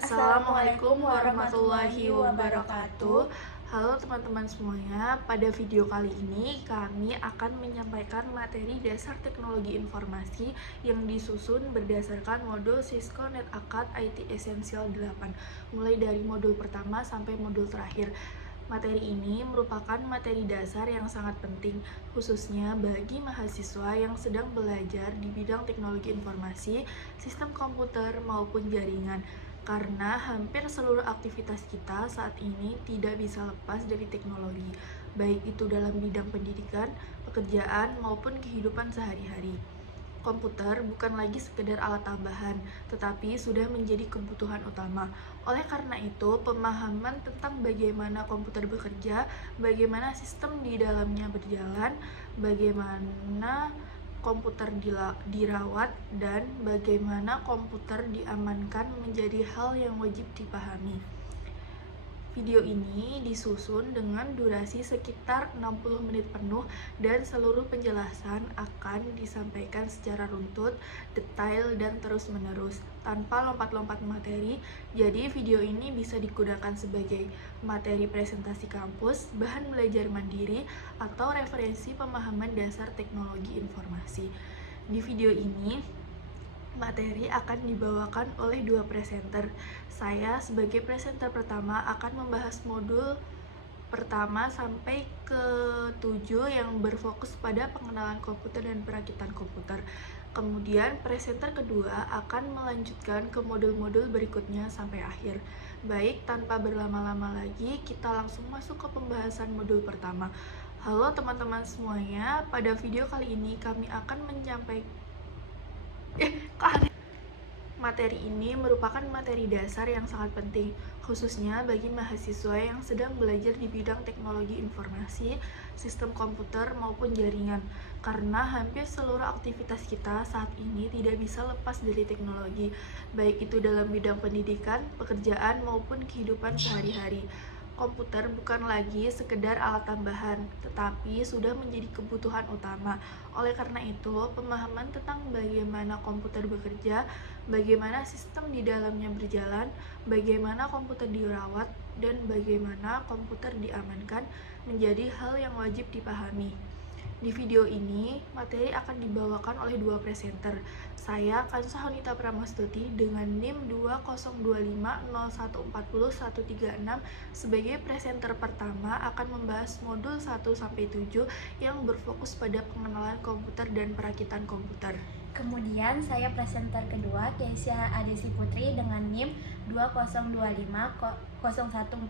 Assalamualaikum warahmatullahi wabarakatuh. Halo teman-teman semuanya, pada video kali ini kami akan menyampaikan materi dasar teknologi informasi yang disusun berdasarkan modul Cisco NetAcad IT Essential 8, mulai dari modul pertama sampai modul terakhir. Materi ini merupakan materi dasar yang sangat penting, khususnya bagi mahasiswa yang sedang belajar di bidang teknologi informasi, sistem komputer, maupun jaringan. Karena hampir seluruh aktivitas kita saat ini tidak bisa lepas dari teknologi, baik itu dalam bidang pendidikan, pekerjaan, maupun kehidupan sehari-hari. Komputer bukan lagi sekedar alat tambahan, tetapi sudah menjadi kebutuhan utama. Oleh karena itu, pemahaman tentang bagaimana komputer bekerja, bagaimana sistem di dalamnya berjalan, bagaimana komputer dirawat, dan bagaimana komputer diamankan menjadi hal yang wajib dipahami. Video ini disusun dengan durasi sekitar 60 menit penuh dan seluruh penjelasan akan disampaikan secara runtut, detail, dan terus-menerus tanpa lompat-lompat materi. Jadi video ini bisa digunakan sebagai materi presentasi kampus, bahan belajar mandiri, atau referensi pemahaman dasar teknologi informasi. Di video ini materi akan dibawakan oleh dua presenter. Saya sebagai presenter pertama akan membahas modul pertama sampai ke 7 yang berfokus pada pengenalan komputer dan perakitan komputer. Kemudian presenter kedua akan melanjutkan ke modul-modul berikutnya sampai akhir. Baik, tanpa berlama-lama lagi, kita langsung masuk ke pembahasan modul pertama. Halo teman-teman semuanya, pada video kali ini kami akan menyampaikan materi ini merupakan materi dasar yang sangat penting, khususnya bagi mahasiswa yang sedang belajar di bidang teknologi informasi, sistem komputer, maupun jaringan. Karena hampir seluruh aktivitas kita saat ini tidak bisa lepas dari teknologi, baik itu dalam bidang pendidikan, pekerjaan, maupun kehidupan sehari-hari. Komputer bukan lagi sekedar alat tambahan, tetapi sudah menjadi kebutuhan utama. Oleh karena itu, pemahaman tentang bagaimana komputer bekerja, bagaimana sistem di dalamnya berjalan, bagaimana komputer dirawat, dan bagaimana komputer diamankan menjadi hal yang wajib dipahami. Di video ini, materi akan dibawakan oleh dua presenter. Saya Kansa Honita Pramastuti dengan NIM 20250140-136 sebagai presenter pertama akan membahas modul 1-7 yang berfokus pada pengenalan komputer dan perakitan komputer. Kemudian saya presenter kedua, Keisha Adesi Putri dengan NIM 20250140-114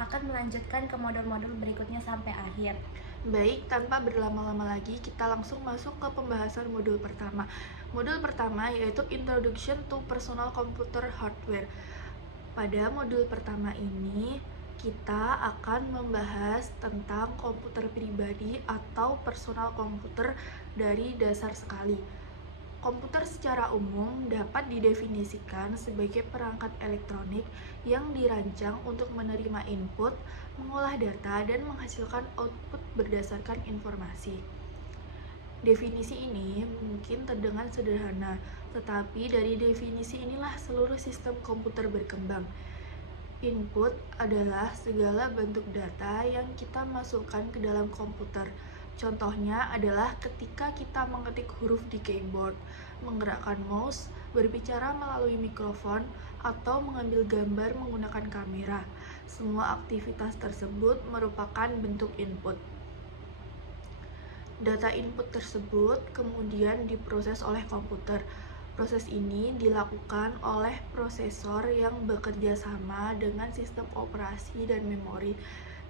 akan melanjutkan ke modul-modul berikutnya sampai akhir. Baik, tanpa berlama-lama lagi, kita langsung masuk ke pembahasan modul pertama. Modul pertama yaitu Introduction to Personal Computer Hardware. Pada modul pertama ini, kita akan membahas tentang komputer pribadi atau personal komputer dari dasar sekali. Komputer secara umum dapat didefinisikan sebagai perangkat elektronik yang dirancang untuk menerima input, mengolah data, dan menghasilkan output berdasarkan informasi. Definisi ini mungkin terdengar sederhana, tetapi dari definisi inilah seluruh sistem komputer berkembang. Input adalah segala bentuk data yang kita masukkan ke dalam komputer. Contohnya adalah ketika kita mengetik huruf di keyboard, menggerakkan mouse, berbicara melalui mikrofon, atau mengambil gambar menggunakan kamera. Semua aktivitas tersebut merupakan bentuk input. Data input tersebut kemudian diproses oleh komputer. Proses ini dilakukan oleh prosesor yang bekerja sama dengan sistem operasi dan memori.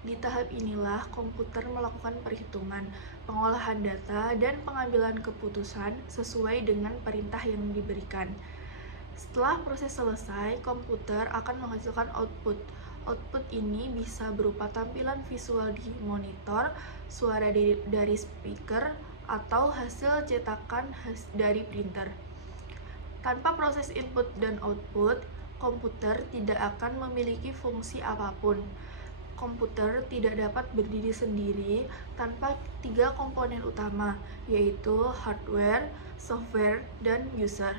Di tahap inilah komputer melakukan perhitungan, pengolahan data, dan pengambilan keputusan sesuai dengan perintah yang diberikan. Setelah proses selesai, komputer akan menghasilkan output. Output ini bisa berupa tampilan visual di monitor, suara dari speaker, atau hasil cetakan dari printer. Tanpa proses input dan output, komputer tidak akan memiliki fungsi apapun. Komputer tidak dapat berdiri sendiri tanpa 3 komponen utama, yaitu hardware, software, dan user.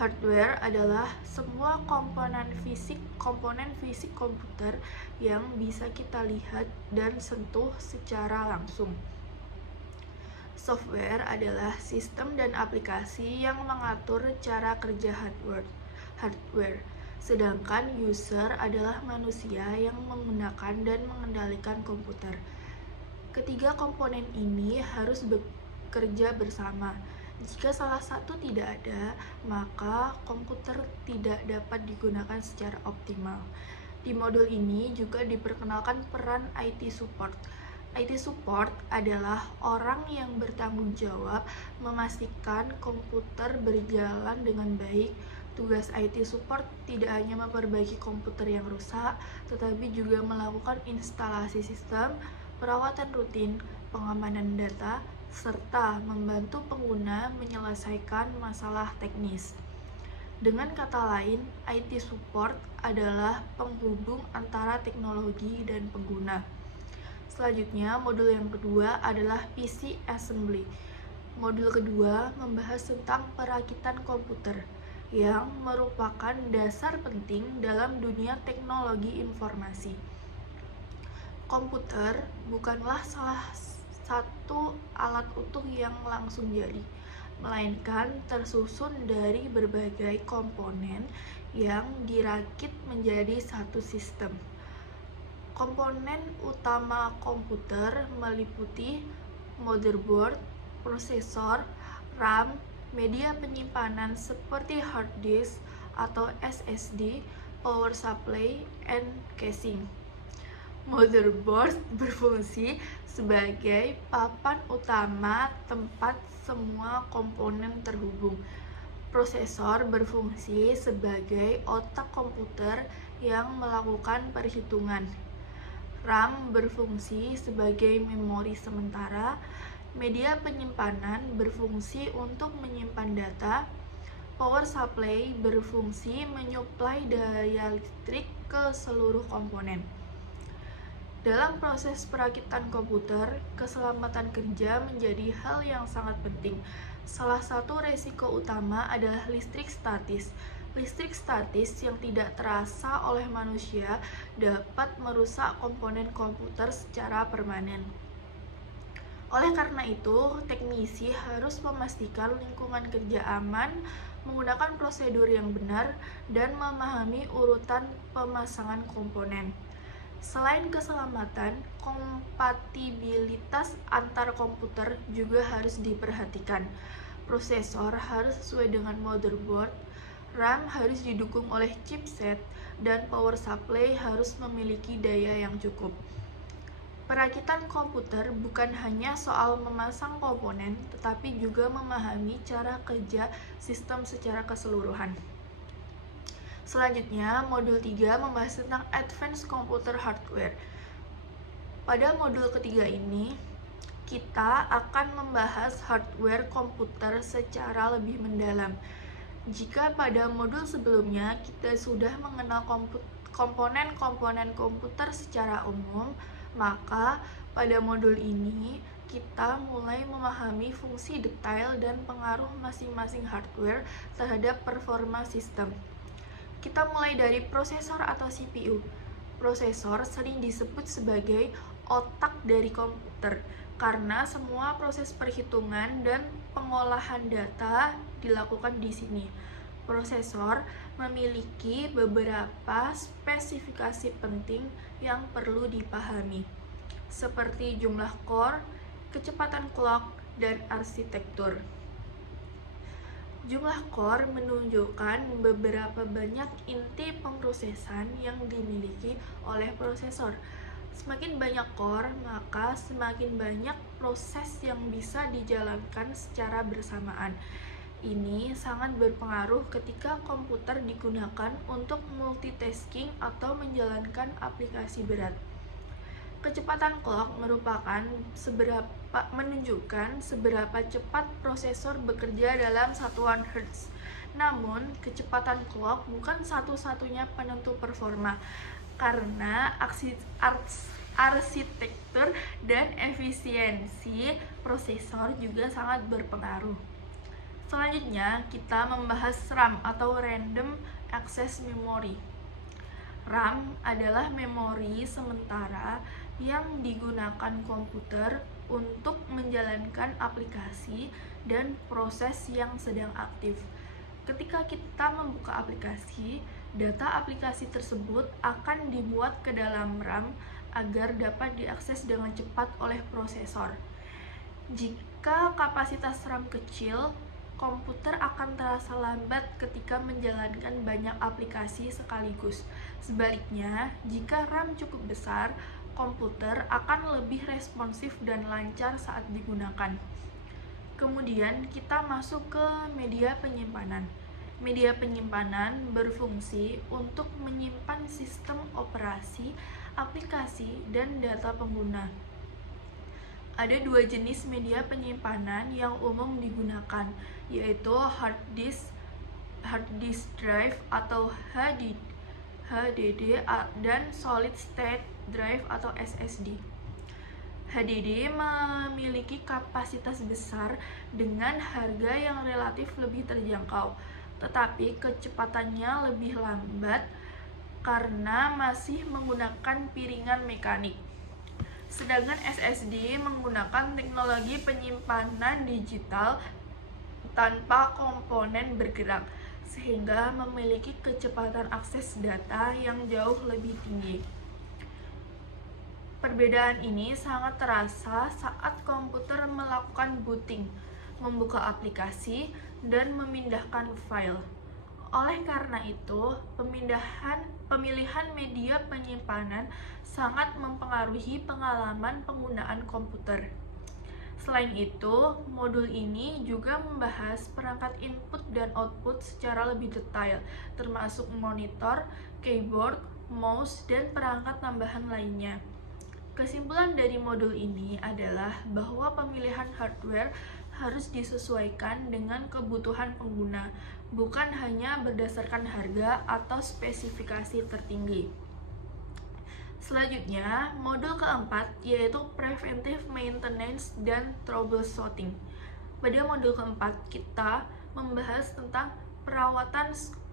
Hardware adalah semua komponen fisik komputer yang bisa kita lihat dan sentuh secara langsung. Software adalah sistem dan aplikasi yang mengatur cara kerja hardware. Sedangkan user adalah manusia yang menggunakan dan mengendalikan komputer. Ketiga komponen ini harus bekerja bersama. Jika salah satu tidak ada, maka komputer tidak dapat digunakan secara optimal. Di modul ini juga diperkenalkan peran IT support. IT support adalah orang yang bertanggung jawab memastikan komputer berjalan dengan baik. Tugas IT support tidak hanya memperbaiki komputer yang rusak, tetapi juga melakukan instalasi sistem, perawatan rutin, pengamanan data, serta membantu pengguna menyelesaikan masalah teknis. Dengan kata lain, IT support adalah penghubung antara teknologi dan pengguna. Selanjutnya, modul yang kedua adalah PC Assembly. Modul kedua membahas tentang perakitan komputer, yang merupakan dasar penting dalam dunia teknologi informasi. Komputer bukanlah salah satu alat utuh yang langsung jadi, melainkan tersusun dari berbagai komponen yang dirakit menjadi satu sistem. Komponen utama komputer meliputi motherboard, prosesor, RAM, media penyimpanan seperti hard disk atau SSD, power supply, and casing. Motherboard berfungsi sebagai papan utama tempat semua komponen terhubung. Prosesor berfungsi sebagai otak komputer yang melakukan perhitungan. RAM berfungsi sebagai memori sementara. Media penyimpanan berfungsi untuk menyimpan data. Power supply berfungsi menyuplai daya listrik ke seluruh komponen. Dalam proses perakitan komputer, keselamatan kerja menjadi hal yang sangat penting. Salah satu resiko utama adalah listrik statis. Listrik statis yang tidak terasa oleh manusia dapat merusak komponen komputer secara permanen. Oleh karena itu, teknisi harus memastikan lingkungan kerja aman, menggunakan prosedur yang benar, dan memahami urutan pemasangan komponen. Selain keselamatan, kompatibilitas antar komputer juga harus diperhatikan. Prosesor harus sesuai dengan motherboard, RAM harus didukung oleh chipset, dan power supply harus memiliki daya yang cukup. Perakitan komputer bukan hanya soal memasang komponen, tetapi juga memahami cara kerja sistem secara keseluruhan. Selanjutnya, modul 3 membahas tentang Advanced Computer Hardware. Pada modul ketiga ini, kita akan membahas hardware komputer secara lebih mendalam. Jika pada modul sebelumnya kita sudah mengenal komponen-komponen komputer secara umum, maka pada modul ini kita mulai memahami fungsi detail dan pengaruh masing-masing hardware terhadap performa sistem. Kita mulai dari prosesor atau CPU. Prosesor sering disebut sebagai otak dari komputer karena semua proses perhitungan dan pengolahan data dilakukan di sini. Prosesor memiliki beberapa spesifikasi penting yang perlu dipahami, seperti jumlah core, kecepatan clock, dan arsitektur. Jumlah core menunjukkan beberapa banyak inti pemrosesan yang dimiliki oleh prosesor. Semakin banyak core, maka semakin banyak proses yang bisa dijalankan secara bersamaan. Ini sangat berpengaruh ketika komputer digunakan untuk multitasking atau menjalankan aplikasi berat. Kecepatan clock menunjukkan seberapa cepat prosesor bekerja dalam satuan hertz. Namun, kecepatan clock bukan satu-satunya penentu performa, karena arsitektur dan efisiensi prosesor juga sangat berpengaruh. Selanjutnya, kita membahas RAM atau Random Access Memory. RAM adalah memori sementara yang digunakan komputer untuk menjalankan aplikasi dan proses yang sedang aktif. Ketika kita membuka aplikasi, data aplikasi tersebut akan dimuat ke dalam RAM agar dapat diakses dengan cepat oleh prosesor. Jika kapasitas RAM kecil, komputer akan terasa lambat ketika menjalankan banyak aplikasi sekaligus. Sebaliknya, jika RAM cukup besar, komputer akan lebih responsif dan lancar saat digunakan. Kemudian kita masuk ke media penyimpanan. Media penyimpanan berfungsi untuk menyimpan sistem operasi, aplikasi, dan data pengguna. Ada dua jenis media penyimpanan yang umum digunakan, yaitu hard disk drive atau HDD dan solid state drive atau SSD. HDD memiliki kapasitas besar dengan harga yang relatif lebih terjangkau, tetapi kecepatannya lebih lambat karena masih menggunakan piringan mekanik. Sedangkan SSD menggunakan teknologi penyimpanan digital tanpa komponen bergerak, sehingga memiliki kecepatan akses data yang jauh lebih tinggi. Perbedaan ini sangat terasa saat komputer melakukan booting, membuka aplikasi, dan memindahkan file. Oleh karena itu, pemilihan media penyimpanan sangat mempengaruhi pengalaman penggunaan komputer. Selain itu, modul ini juga membahas perangkat input dan output secara lebih detail, termasuk monitor, keyboard, mouse, dan perangkat tambahan lainnya. Kesimpulan dari modul ini adalah bahwa pemilihan hardware harus disesuaikan dengan kebutuhan pengguna, bukan hanya berdasarkan harga atau spesifikasi tertinggi. Selanjutnya, modul keempat yaitu Preventive Maintenance dan Troubleshooting. Pada modul keempat, kita membahas tentang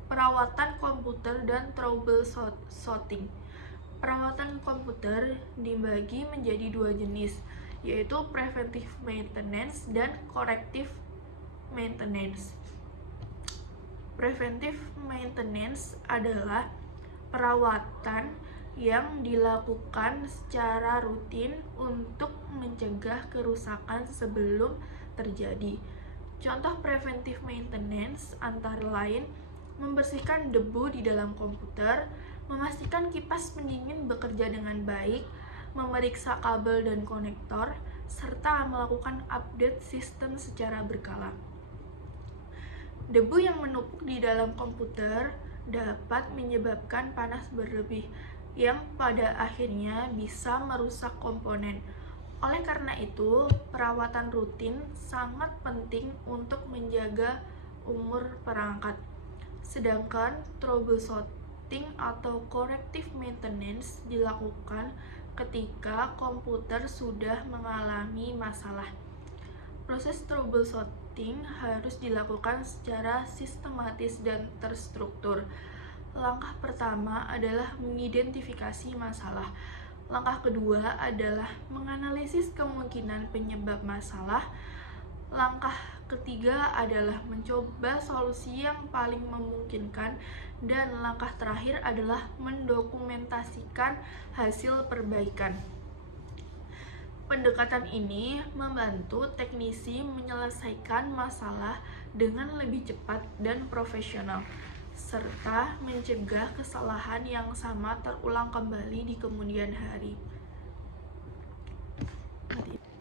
perawatan komputer dan troubleshooting. Perawatan komputer dibagi menjadi dua jenis, yaitu preventive maintenance dan corrective maintenance. Preventive maintenance adalah perawatan yang dilakukan secara rutin untuk mencegah kerusakan sebelum terjadi. Contoh preventive maintenance antara lain membersihkan debu di dalam komputer, memastikan kipas pendingin bekerja dengan baik, memeriksa kabel dan konektor, serta melakukan update sistem secara berkala. Debu yang menumpuk di dalam komputer dapat menyebabkan panas berlebih, yang pada akhirnya bisa merusak komponen. Oleh karena itu, perawatan rutin sangat penting untuk menjaga umur perangkat. Sedangkan troubleshooting atau corrective maintenance dilakukan ketika komputer sudah mengalami masalah. Proses troubleshooting harus dilakukan secara sistematis dan terstruktur. Langkah pertama adalah mengidentifikasi masalah. Langkah kedua adalah menganalisis kemungkinan penyebab masalah. Langkah ketiga adalah mencoba solusi yang paling memungkinkan, dan langkah terakhir adalah mendokumentasikan hasil perbaikan. Pendekatan ini membantu teknisi menyelesaikan masalah dengan lebih cepat dan profesional, serta mencegah kesalahan yang sama terulang kembali di kemudian hari.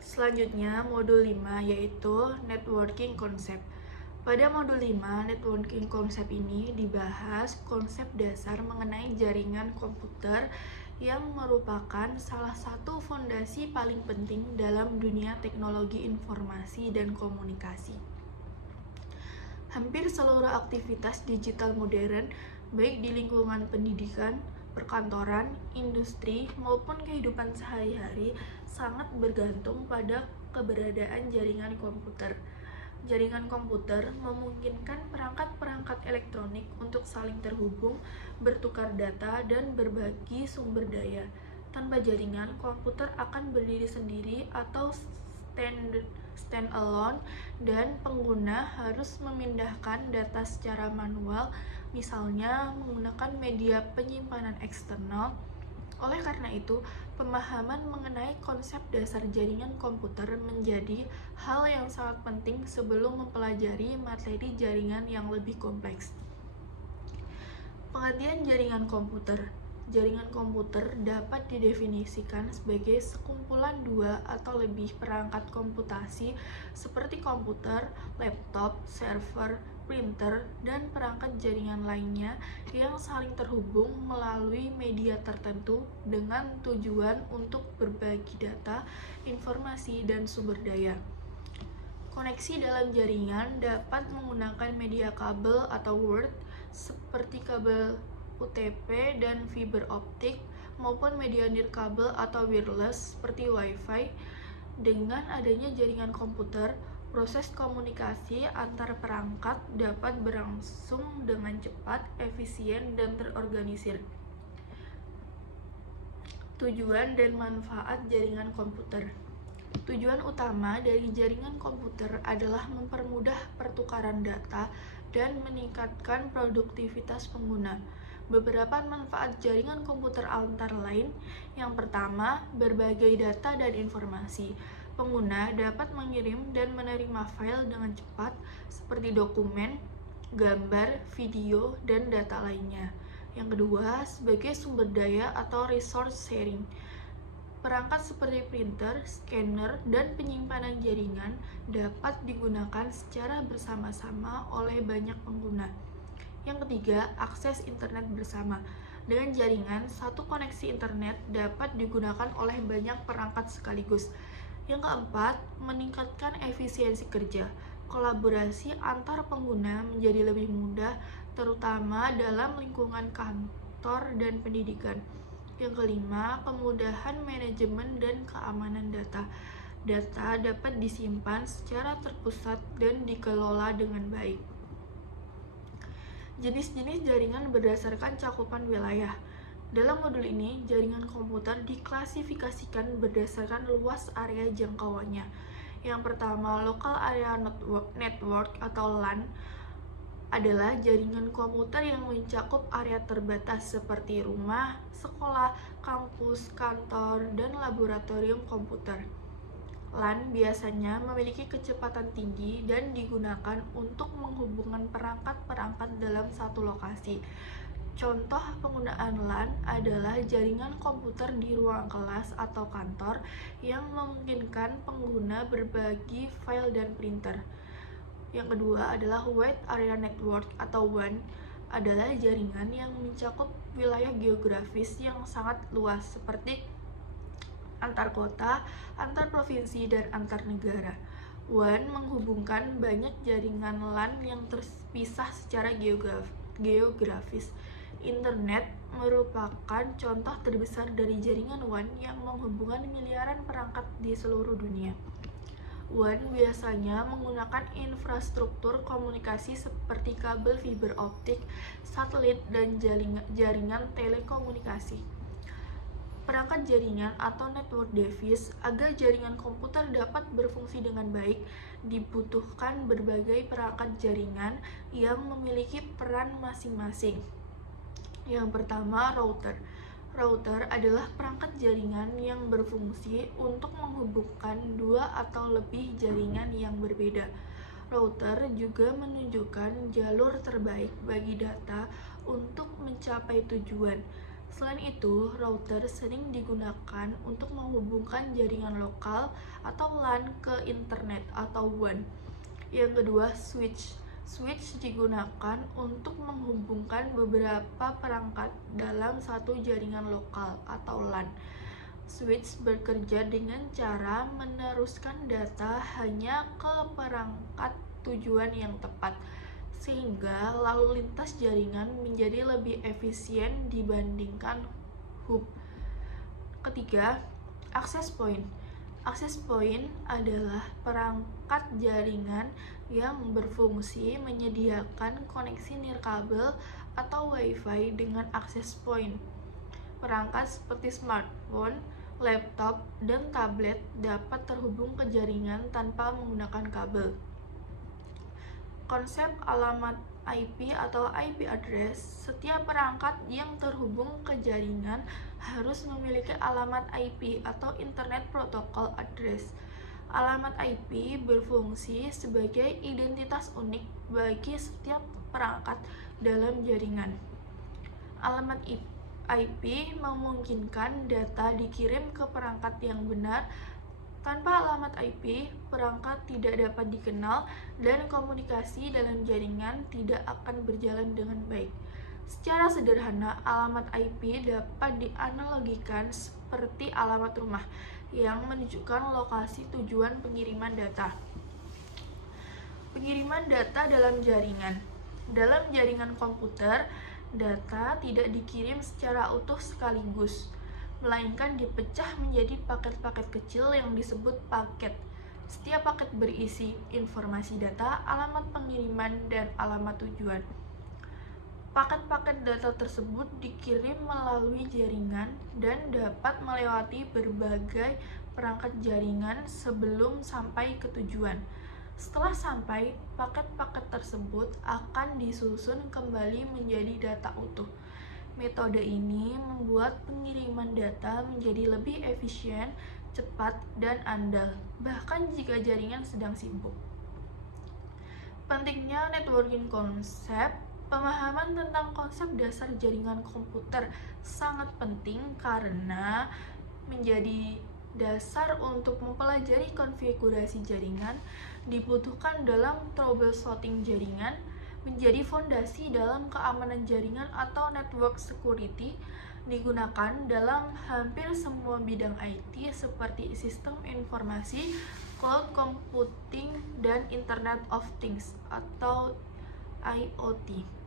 Selanjutnya, modul 5 yaitu networking concept. Pada modul 5, networking concept ini dibahas konsep dasar mengenai jaringan komputer yang merupakan salah satu fondasi paling penting dalam dunia teknologi informasi dan komunikasi. Hampir seluruh aktivitas digital modern, baik di lingkungan pendidikan, perkantoran, industri, maupun kehidupan sehari-hari, sangat bergantung pada keberadaan jaringan komputer. Jaringan komputer memungkinkan perangkat-perangkat elektronik untuk saling terhubung, bertukar data, dan berbagi sumber daya. Tanpa jaringan, komputer akan berdiri sendiri atau stand-alone, dan pengguna harus memindahkan data secara manual, misalnya menggunakan media penyimpanan eksternal. Oleh karena itu, pemahaman mengenai konsep dasar jaringan komputer menjadi hal yang sangat penting sebelum mempelajari materi jaringan yang lebih kompleks. Pengertian jaringan komputer. Jaringan komputer dapat didefinisikan sebagai sekumpulan dua atau lebih perangkat komputasi seperti komputer, laptop, server, printer, dan perangkat jaringan lainnya yang saling terhubung melalui media tertentu dengan tujuan untuk berbagi data, informasi, dan sumber daya. Koneksi dalam jaringan dapat menggunakan media kabel atau wire seperti kabel UTP dan fiber optik maupun media nirkabel atau wireless seperti Wi-Fi. Dengan adanya jaringan komputer, proses komunikasi antar perangkat dapat berlangsung dengan cepat, efisien, dan terorganisir. Tujuan dan manfaat jaringan komputer. Tujuan utama dari jaringan komputer adalah mempermudah pertukaran data dan meningkatkan produktivitas pengguna. Beberapa manfaat jaringan komputer antara lain: yang pertama, berbagai data dan informasi. Pengguna dapat mengirim dan menerima file dengan cepat, seperti dokumen, gambar, video, dan data lainnya. Yang kedua, sebagai sumber daya atau resource sharing. Perangkat seperti printer, scanner, dan penyimpanan jaringan dapat digunakan secara bersama-sama oleh banyak pengguna. Yang ketiga, akses internet bersama. Dengan jaringan, satu koneksi internet dapat digunakan oleh banyak perangkat sekaligus. Yang keempat, meningkatkan efisiensi kerja. Kolaborasi antar pengguna menjadi lebih mudah, terutama dalam lingkungan kantor dan pendidikan. Yang kelima, kemudahan manajemen dan keamanan data. Data dapat disimpan secara terpusat dan dikelola dengan baik. Jenis-jenis jaringan berdasarkan cakupan wilayah. Dalam modul ini, jaringan komputer diklasifikasikan berdasarkan luas area jangkauannya. Yang pertama, Local Area Network atau LAN adalah jaringan komputer yang mencakup area terbatas seperti rumah, sekolah, kampus, kantor, dan laboratorium komputer. LAN biasanya memiliki kecepatan tinggi dan digunakan untuk menghubungkan perangkat-perangkat dalam satu lokasi. Contoh penggunaan LAN adalah jaringan komputer di ruang kelas atau kantor yang memungkinkan pengguna berbagi file dan printer. Yang kedua adalah Wide Area Network atau WAN, adalah jaringan yang mencakup wilayah geografis yang sangat luas seperti antar kota, antar provinsi, dan antar negara. WAN menghubungkan banyak jaringan LAN yang terpisah secara geografis. Internet merupakan contoh terbesar dari jaringan WAN yang menghubungkan miliaran perangkat di seluruh dunia. WAN biasanya menggunakan infrastruktur komunikasi seperti kabel fiber optik, satelit, dan jaringan telekomunikasi. Perangkat jaringan atau network device. Agar jaringan komputer dapat berfungsi dengan baik, dibutuhkan berbagai perangkat jaringan yang memiliki peran masing-masing. Yang pertama, router. Router adalah perangkat jaringan yang berfungsi untuk menghubungkan dua atau lebih jaringan yang berbeda. Router juga menunjukkan jalur terbaik bagi data untuk mencapai tujuan. Selain itu, router sering digunakan untuk menghubungkan jaringan lokal atau LAN ke internet atau WAN. Yang kedua, switch. Switch digunakan untuk menghubungkan beberapa perangkat dalam satu jaringan lokal atau LAN. Switch bekerja dengan cara meneruskan data hanya ke perangkat tujuan yang tepat, sehingga lalu lintas jaringan menjadi lebih efisien dibandingkan hub. Ketiga, access point. Access point adalah perangkat jaringan yang berfungsi menyediakan koneksi nirkabel atau WiFi dengan access point. Perangkat seperti smartphone, laptop, dan tablet dapat terhubung ke jaringan tanpa menggunakan kabel. Konsep alamat IP atau IP address, setiap perangkat yang terhubung ke jaringan harus memiliki alamat IP atau Internet Protocol Address. Alamat IP berfungsi sebagai identitas unik bagi setiap perangkat dalam jaringan. Alamat IP memungkinkan data dikirim ke perangkat yang benar. Tanpa alamat IP, perangkat tidak dapat dikenal dan komunikasi dalam jaringan tidak akan berjalan dengan baik. Secara sederhana, alamat IP dapat dianalogikan seperti alamat rumah yang menunjukkan lokasi tujuan pengiriman data. Pengiriman data dalam jaringan. Dalam jaringan komputer, data tidak dikirim secara utuh sekaligus, melainkan dipecah menjadi paket-paket kecil yang disebut paket. Setiap paket berisi informasi data, alamat pengiriman, dan alamat tujuan. Paket-paket data tersebut dikirim melalui jaringan dan dapat melewati berbagai perangkat jaringan sebelum sampai ke tujuan. Setelah sampai, paket-paket tersebut akan disusun kembali menjadi data utuh. Metode ini membuat pengiriman data menjadi lebih efisien, cepat, dan andal, bahkan jika jaringan sedang sibuk. Pentingnya networking konsep. Pemahaman tentang konsep dasar jaringan komputer sangat penting karena menjadi dasar untuk mempelajari konfigurasi jaringan, dibutuhkan dalam troubleshooting jaringan, menjadi fondasi dalam keamanan jaringan atau network security, digunakan dalam hampir semua bidang IT seperti sistem informasi, cloud computing, dan Internet of Things atau IoT.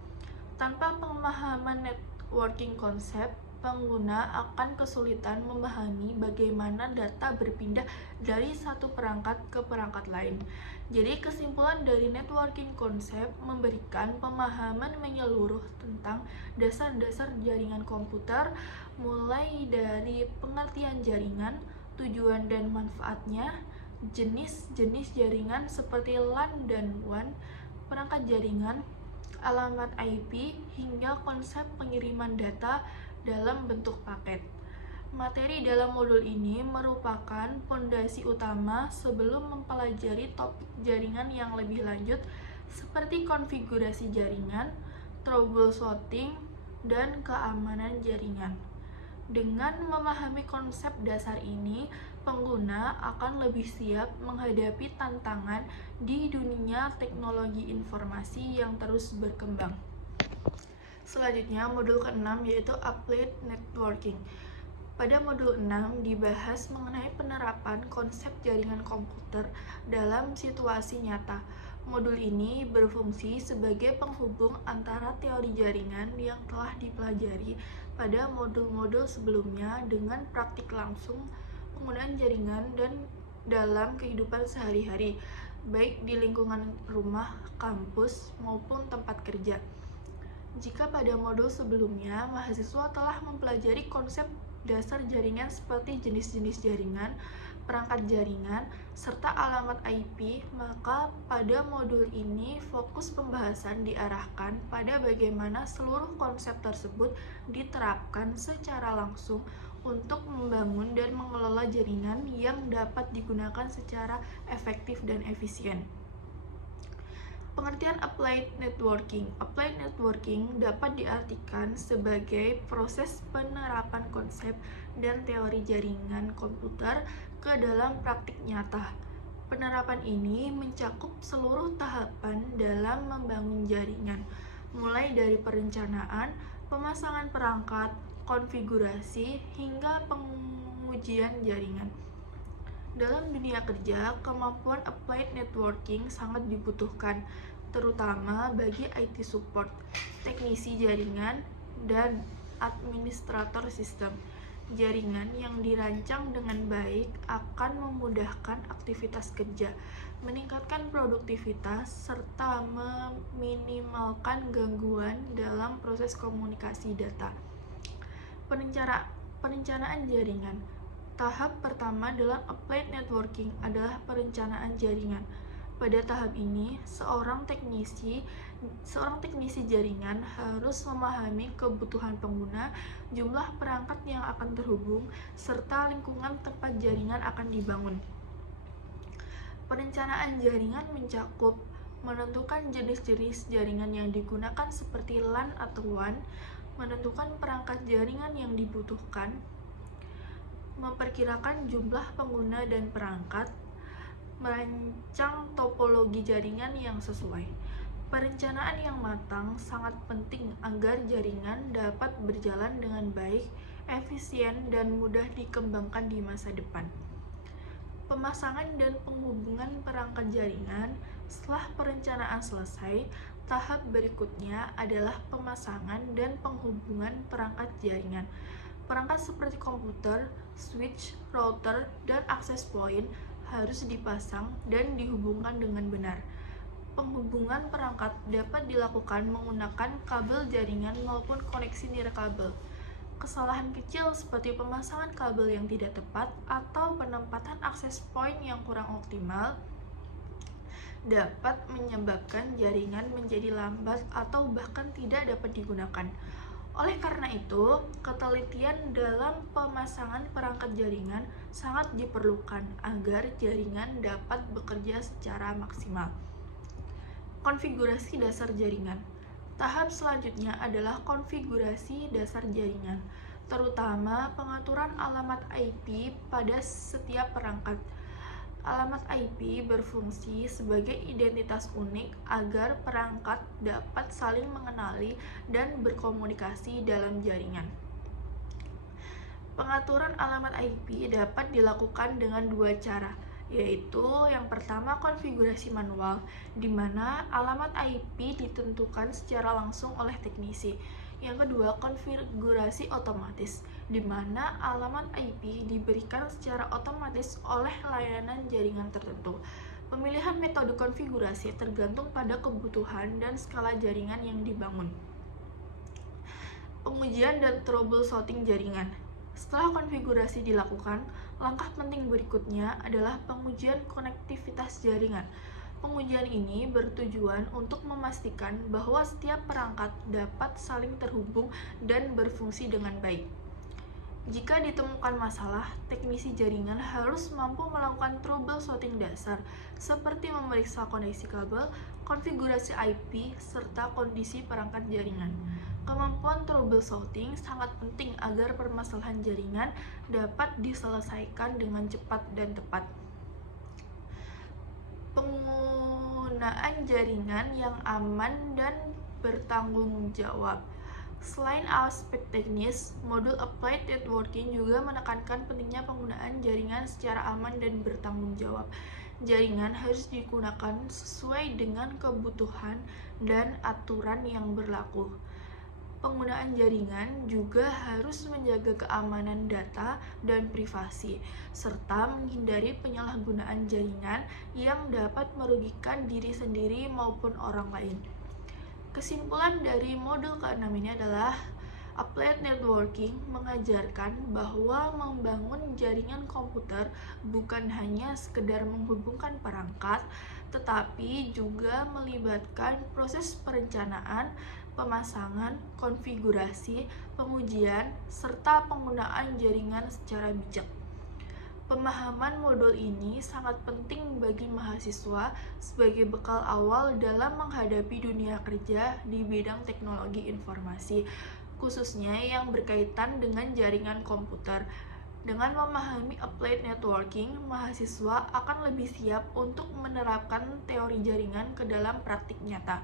Tanpa pemahaman networking konsep, pengguna akan kesulitan memahami bagaimana data berpindah dari satu perangkat ke perangkat lain. Jadi kesimpulan dari networking konsep memberikan pemahaman menyeluruh tentang dasar-dasar jaringan komputer, mulai dari pengertian jaringan, tujuan dan manfaatnya, jenis-jenis jaringan seperti LAN dan WAN, perangkat jaringan, alamat IP, hingga konsep pengiriman data dalam bentuk paket. Materi dalam modul ini merupakan fondasi utama sebelum mempelajari topik jaringan yang lebih lanjut seperti konfigurasi jaringan, troubleshooting, dan keamanan jaringan. Dengan memahami konsep dasar ini, pengguna akan lebih siap menghadapi tantangan di dunia teknologi informasi yang terus berkembang. Selanjutnya, modul ke-6 yaitu Applied Networking. Pada modul 6 dibahas mengenai penerapan konsep jaringan komputer dalam situasi nyata. Modul ini berfungsi sebagai penghubung antara teori jaringan yang telah dipelajari pada modul-modul sebelumnya dengan praktik langsung penggunaan jaringan dan dalam kehidupan sehari-hari, baik di lingkungan rumah, kampus, maupun tempat kerja. Jika pada modul sebelumnya mahasiswa telah mempelajari konsep dasar jaringan seperti jenis-jenis jaringan, perangkat jaringan, serta alamat IP, maka pada modul ini fokus pembahasan diarahkan pada bagaimana seluruh konsep tersebut diterapkan secara langsung untuk membangun dan mengelola jaringan yang dapat digunakan secara efektif dan efisien. Pengertian Applied Networking. Applied Networking dapat diartikan sebagai proses penerapan konsep dan teori jaringan komputer ke dalam praktik nyata. Penerapan ini mencakup seluruh tahapan dalam membangun jaringan, mulai dari perencanaan, pemasangan perangkat, konfigurasi, hingga pengujian jaringan. Dalam dunia kerja, kemampuan applied networking sangat dibutuhkan, terutama bagi IT support, teknisi jaringan, dan administrator sistem. Jaringan yang dirancang dengan baik akan memudahkan aktivitas kerja, meningkatkan produktivitas, serta meminimalkan gangguan dalam proses komunikasi data. Perencanaan jaringan. Tahap pertama dalam applied networking adalah perencanaan jaringan. Pada tahap ini, seorang teknisi jaringan harus memahami kebutuhan pengguna, jumlah perangkat yang akan terhubung, serta lingkungan tempat jaringan akan dibangun. Perencanaan jaringan mencakup menentukan jenis-jenis jaringan yang digunakan seperti LAN atau WAN, menentukan perangkat jaringan yang dibutuhkan, memperkirakan jumlah pengguna dan perangkat, merancang topologi jaringan yang sesuai. Perencanaan yang matang sangat penting agar jaringan dapat berjalan dengan baik, efisien, dan mudah dikembangkan di masa depan. Pemasangan dan penghubungan perangkat jaringan. Setelah perencanaan selesai, tahap berikutnya adalah pemasangan dan penghubungan perangkat jaringan. Perangkat seperti komputer, switch, router, dan access point harus dipasang dan dihubungkan dengan benar. Penghubungan perangkat dapat dilakukan menggunakan kabel jaringan maupun koneksi nirkabel. Kesalahan kecil seperti pemasangan kabel yang tidak tepat atau penempatan access point yang kurang optimal dapat menyebabkan jaringan menjadi lambat atau bahkan tidak dapat digunakan. Oleh karena itu, ketelitian dalam pemasangan perangkat jaringan sangat diperlukan agar jaringan dapat bekerja secara maksimal. Konfigurasi dasar jaringan. Tahap selanjutnya adalah konfigurasi dasar jaringan, terutama pengaturan alamat IP pada setiap perangkat. Alamat IP berfungsi sebagai identitas unik agar perangkat dapat saling mengenali dan berkomunikasi dalam jaringan. Pengaturan alamat IP dapat dilakukan dengan dua cara, yaitu yang pertama konfigurasi manual, di mana alamat IP ditentukan secara langsung oleh teknisi. Yang kedua, konfigurasi otomatis, di mana alamat IP diberikan secara otomatis oleh layanan jaringan tertentu. Pemilihan metode konfigurasi tergantung pada kebutuhan dan skala jaringan yang dibangun. Pengujian dan troubleshooting jaringan. Setelah konfigurasi dilakukan, langkah penting berikutnya adalah pengujian konektivitas jaringan. Pengujian ini bertujuan untuk memastikan bahwa setiap perangkat dapat saling terhubung dan berfungsi dengan baik. Jika ditemukan masalah, teknisi jaringan harus mampu melakukan troubleshooting dasar, seperti memeriksa koneksi kabel, konfigurasi IP, serta kondisi perangkat jaringan. Kemampuan troubleshooting sangat penting agar permasalahan jaringan dapat diselesaikan dengan cepat dan tepat. Penggunaan jaringan yang aman dan bertanggung jawab. Selain aspek teknis, modul Applied Networking juga menekankan pentingnya penggunaan jaringan secara aman dan bertanggung jawab. Jaringan harus digunakan sesuai dengan kebutuhan dan aturan yang berlaku. Penggunaan jaringan juga harus menjaga keamanan data dan privasi, serta menghindari penyalahgunaan jaringan yang dapat merugikan diri sendiri maupun orang lain. Kesimpulan dari modul ke-6 ini adalah Applied Networking mengajarkan bahwa membangun jaringan komputer bukan hanya sekedar menghubungkan perangkat, tetapi juga melibatkan proses perencanaan, pemasangan, konfigurasi, pengujian, serta penggunaan jaringan secara bijak. Pemahaman modul ini sangat penting bagi mahasiswa sebagai bekal awal dalam menghadapi dunia kerja di bidang teknologi informasi, khususnya yang berkaitan dengan jaringan komputer. Dengan memahami Applied Networking, mahasiswa akan lebih siap untuk menerapkan teori jaringan ke dalam praktik nyata.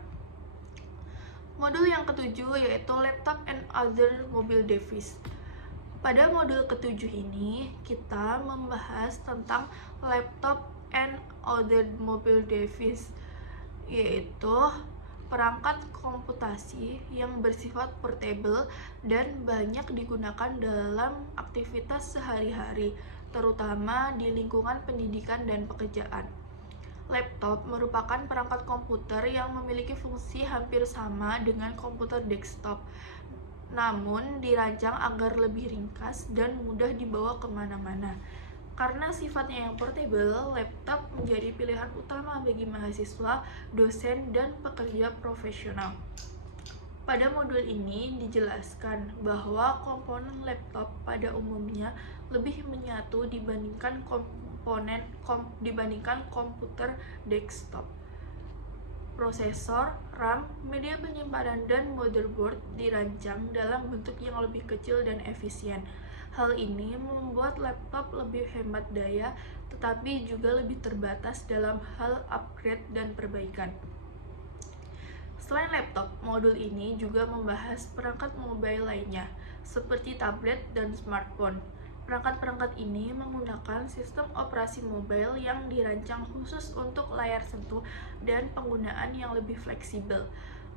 Modul yang ketujuh yaitu Laptop and Other Mobile Device. Pada modul ketujuh ini, kita membahas tentang Laptop and Other Mobile Device, yaitu perangkat komputasi yang bersifat portable dan banyak digunakan dalam aktivitas sehari-hari, terutama di lingkungan pendidikan dan pekerjaan. Laptop merupakan perangkat komputer yang memiliki fungsi hampir sama dengan komputer desktop, namun dirancang agar lebih ringkas dan mudah dibawa kemana-mana. Karena sifatnya yang portable, laptop menjadi pilihan utama bagi mahasiswa, dosen, dan pekerja profesional. Pada modul ini dijelaskan bahwa komponen laptop pada umumnya lebih menyatu dibandingkan komputer desktop. Prosesor, RAM, media penyimpanan, dan motherboard dirancang dalam bentuk yang lebih kecil dan efisien. Hal ini membuat laptop lebih hemat daya, tetapi juga lebih terbatas dalam hal upgrade dan perbaikan. Selain laptop, modul ini juga membahas perangkat mobile lainnya, seperti tablet dan smartphone. Perangkat-perangkat ini menggunakan sistem operasi mobile yang dirancang khusus untuk layar sentuh dan penggunaan yang lebih fleksibel.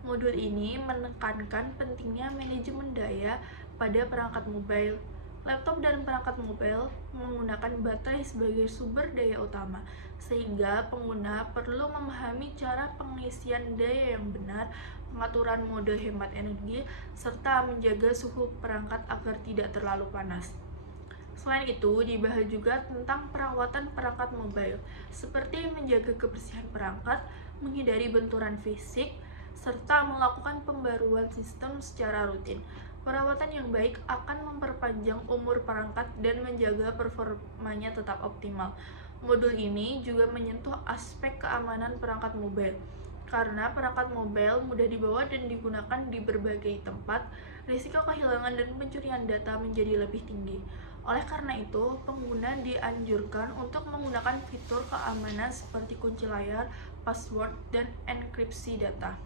Modul ini menekankan pentingnya manajemen daya pada perangkat mobile. Laptop dan perangkat mobile menggunakan baterai sebagai sumber daya utama, sehingga pengguna perlu memahami cara pengisian daya yang benar, pengaturan mode hemat energi, serta menjaga suhu perangkat agar tidak terlalu panas. Selain itu, dibahas juga tentang perawatan perangkat mobile, seperti menjaga kebersihan perangkat, menghindari benturan fisik, serta melakukan pembaruan sistem secara rutin. Perawatan yang baik akan memperpanjang umur perangkat dan menjaga performanya tetap optimal. Modul ini juga menyentuh aspek keamanan perangkat mobile. Karena perangkat mobile mudah dibawa dan digunakan di berbagai tempat, risiko kehilangan dan pencurian data menjadi lebih tinggi. Oleh karena itu, pengguna dianjurkan untuk menggunakan fitur keamanan seperti kunci layar, password, dan enkripsi data.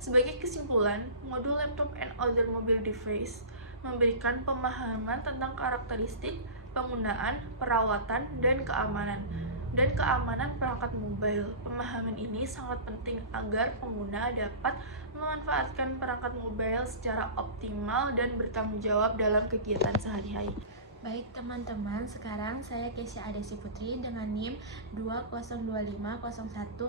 Sebagai kesimpulan, modul laptop and other mobile device memberikan pemahaman tentang karakteristik, penggunaan, perawatan, dan keamanan perangkat mobile. Pemahaman ini sangat penting agar pengguna dapat memanfaatkan perangkat mobile secara optimal dan bertanggung jawab dalam kegiatan sehari-hari. Baik teman-teman, sekarang saya Kesia Adesi Putri dengan NIM 202501401114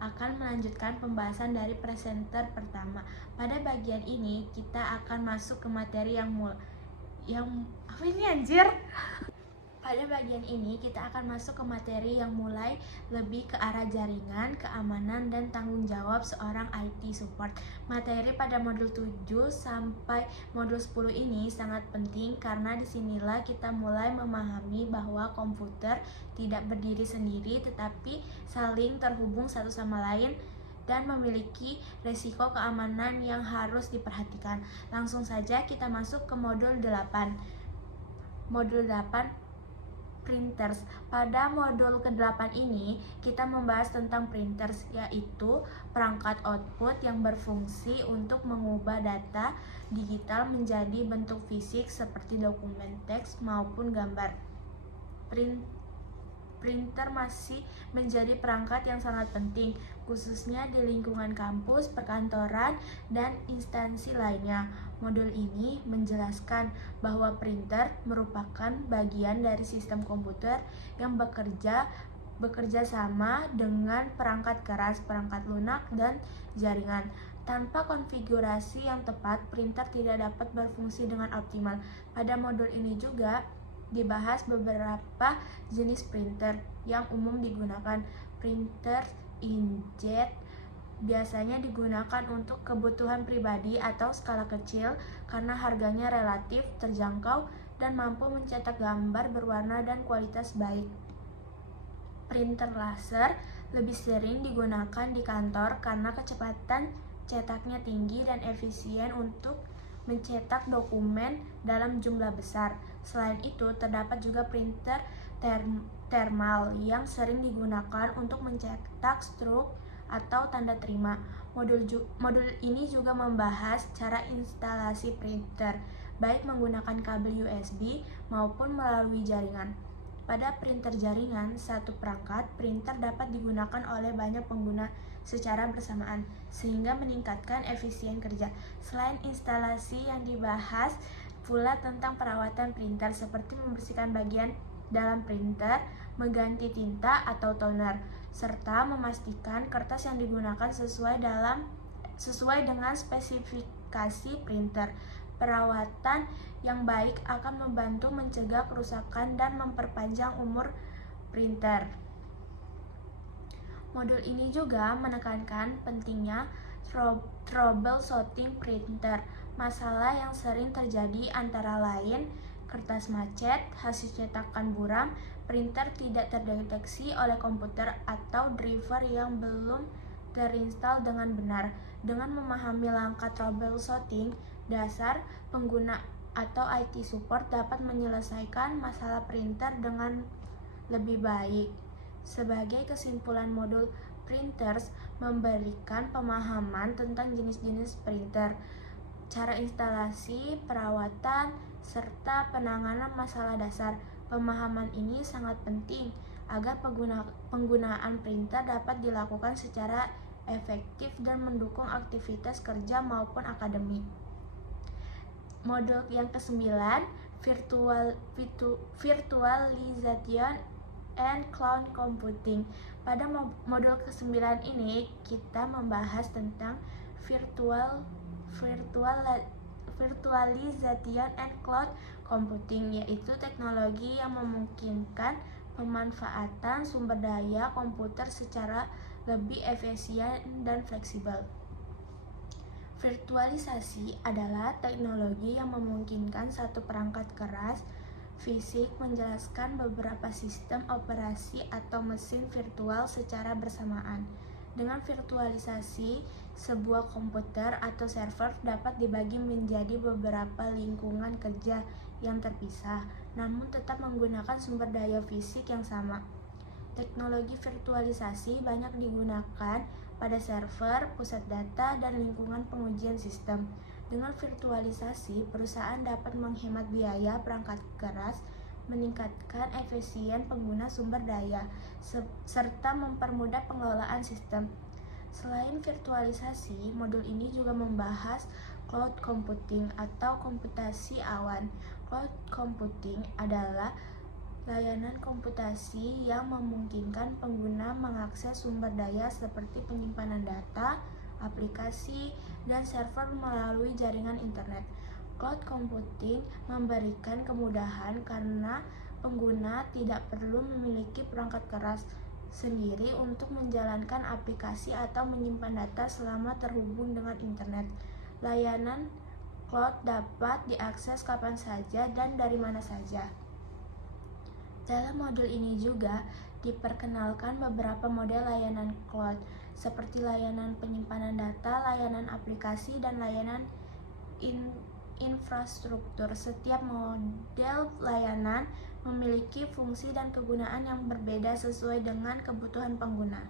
akan melanjutkan pembahasan dari presenter pertama. Pada bagian ini kita akan masuk ke materi Pada bagian ini kita akan masuk ke materi yang mulai lebih ke arah jaringan, keamanan, dan tanggung jawab seorang IT support. Materi pada modul 7 sampai modul 10 ini sangat penting karena disinilah kita mulai memahami bahwa komputer tidak berdiri sendiri tetapi saling terhubung satu sama lain dan memiliki resiko keamanan yang harus diperhatikan. Langsung saja kita masuk ke modul 8. Modul 8 printers. Pada modul ke-8 ini kita membahas tentang printers, yaitu perangkat output yang berfungsi untuk mengubah data digital menjadi bentuk fisik seperti dokumen teks maupun gambar. Printer masih menjadi perangkat yang sangat penting, khususnya di lingkungan kampus, perkantoran, dan instansi lainnya. Modul ini menjelaskan bahwa printer merupakan bagian dari sistem komputer yang bekerja sama dengan perangkat keras, perangkat lunak, dan jaringan. Tanpa konfigurasi yang tepat, printer tidak dapat berfungsi dengan optimal. Pada modul ini juga dibahas beberapa jenis printer yang umum digunakan. Printer inkjet biasanya digunakan untuk kebutuhan pribadi atau skala kecil karena harganya relatif terjangkau dan mampu mencetak gambar berwarna dan kualitas baik. Printer laser lebih sering digunakan di kantor karena kecepatan cetaknya tinggi dan efisien untuk mencetak dokumen dalam jumlah besar. Selain itu, terdapat juga printer thermal yang sering digunakan untuk mencetak struk atau tanda terima. Modul ini juga membahas cara instalasi printer, baik menggunakan kabel USB maupun melalui jaringan. Pada printer jaringan, satu perangkat printer dapat digunakan oleh banyak pengguna secara bersamaan, sehingga meningkatkan efisien kerja. Selain instalasi yang dibahas pula tentang perawatan printer, seperti membersihkan bagian dalam printer, mengganti tinta atau toner, serta memastikan kertas yang digunakan sesuai dengan spesifikasi printer. Perawatan yang baik akan membantu mencegah kerusakan dan memperpanjang umur printer. Modul ini juga menekankan pentingnya troubleshooting printer. Masalah yang sering terjadi antara lain kertas macet, hasil cetakan buram, printer tidak terdeteksi oleh komputer, atau driver yang belum terinstall dengan benar. Dengan memahami langkah troubleshooting dasar, pengguna atau IT support dapat menyelesaikan masalah printer dengan lebih baik. Sebagai kesimpulan, modul printers memberikan pemahaman tentang jenis-jenis printer, cara instalasi, perawatan, serta penanganan masalah dasar. Pemahaman ini sangat penting agar penggunaan printer dapat dilakukan secara efektif dan mendukung aktivitas kerja maupun akademik. Modul yang ke-9, Virtualization and Cloud Computing. Pada modul ke-9 ini kita membahas tentang Virtualization and Cloud Computing, yaitu teknologi yang memungkinkan pemanfaatan sumber daya komputer secara lebih efisien dan fleksibel. Virtualisasi adalah teknologi yang memungkinkan satu perangkat keras fisik menjelaskan beberapa sistem operasi atau mesin virtual secara bersamaan. Dengan virtualisasi, sebuah komputer atau server dapat dibagi menjadi beberapa lingkungan kerja yang terpisah, namun tetap menggunakan sumber daya fisik yang sama. Teknologi virtualisasi banyak digunakan pada server, pusat data, dan lingkungan pengujian sistem. Dengan virtualisasi, perusahaan dapat menghemat biaya perangkat keras, meningkatkan efisien pengguna sumber daya, serta mempermudah pengelolaan sistem. Selain virtualisasi, modul ini juga membahas cloud computing atau komputasi awan. Cloud computing adalah layanan komputasi yang memungkinkan pengguna mengakses sumber daya seperti penyimpanan data, aplikasi, dan server melalui jaringan internet. Cloud computing memberikan kemudahan karena pengguna tidak perlu memiliki perangkat keras sendiri untuk menjalankan aplikasi atau menyimpan data selama terhubung dengan internet. Layanan cloud dapat diakses kapan saja dan dari mana saja. Dalam modul ini juga diperkenalkan beberapa model layanan cloud, seperti layanan penyimpanan data, layanan aplikasi, dan layanan infrastruktur. Setiap model layanan memiliki fungsi dan kegunaan yang berbeda sesuai dengan kebutuhan pengguna.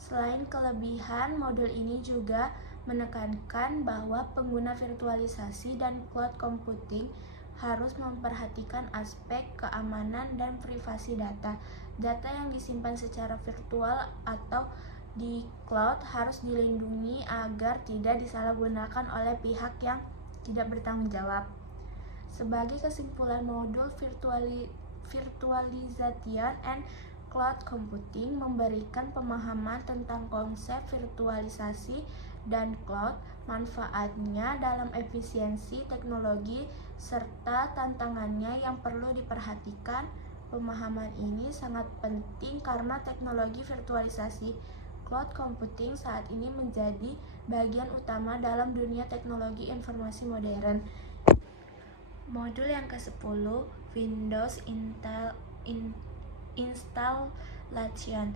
Selain kelebihan, modul ini juga menekankan bahwa pengguna virtualisasi dan cloud computing harus memperhatikan aspek keamanan dan privasi data. Data yang disimpan secara virtual atau di cloud harus dilindungi agar tidak disalahgunakan oleh pihak yang tidak bertanggung jawab. Sebagai kesimpulan, modul Virtualization and Cloud Computing memberikan pemahaman tentang konsep virtualisasi dan cloud, manfaatnya dalam efisiensi teknologi, serta tantangannya yang perlu diperhatikan. Pemahaman ini sangat penting karena teknologi virtualisasi cloud computing saat ini menjadi bagian utama dalam dunia teknologi informasi modern. Modul yang ke-10, Windows Installation.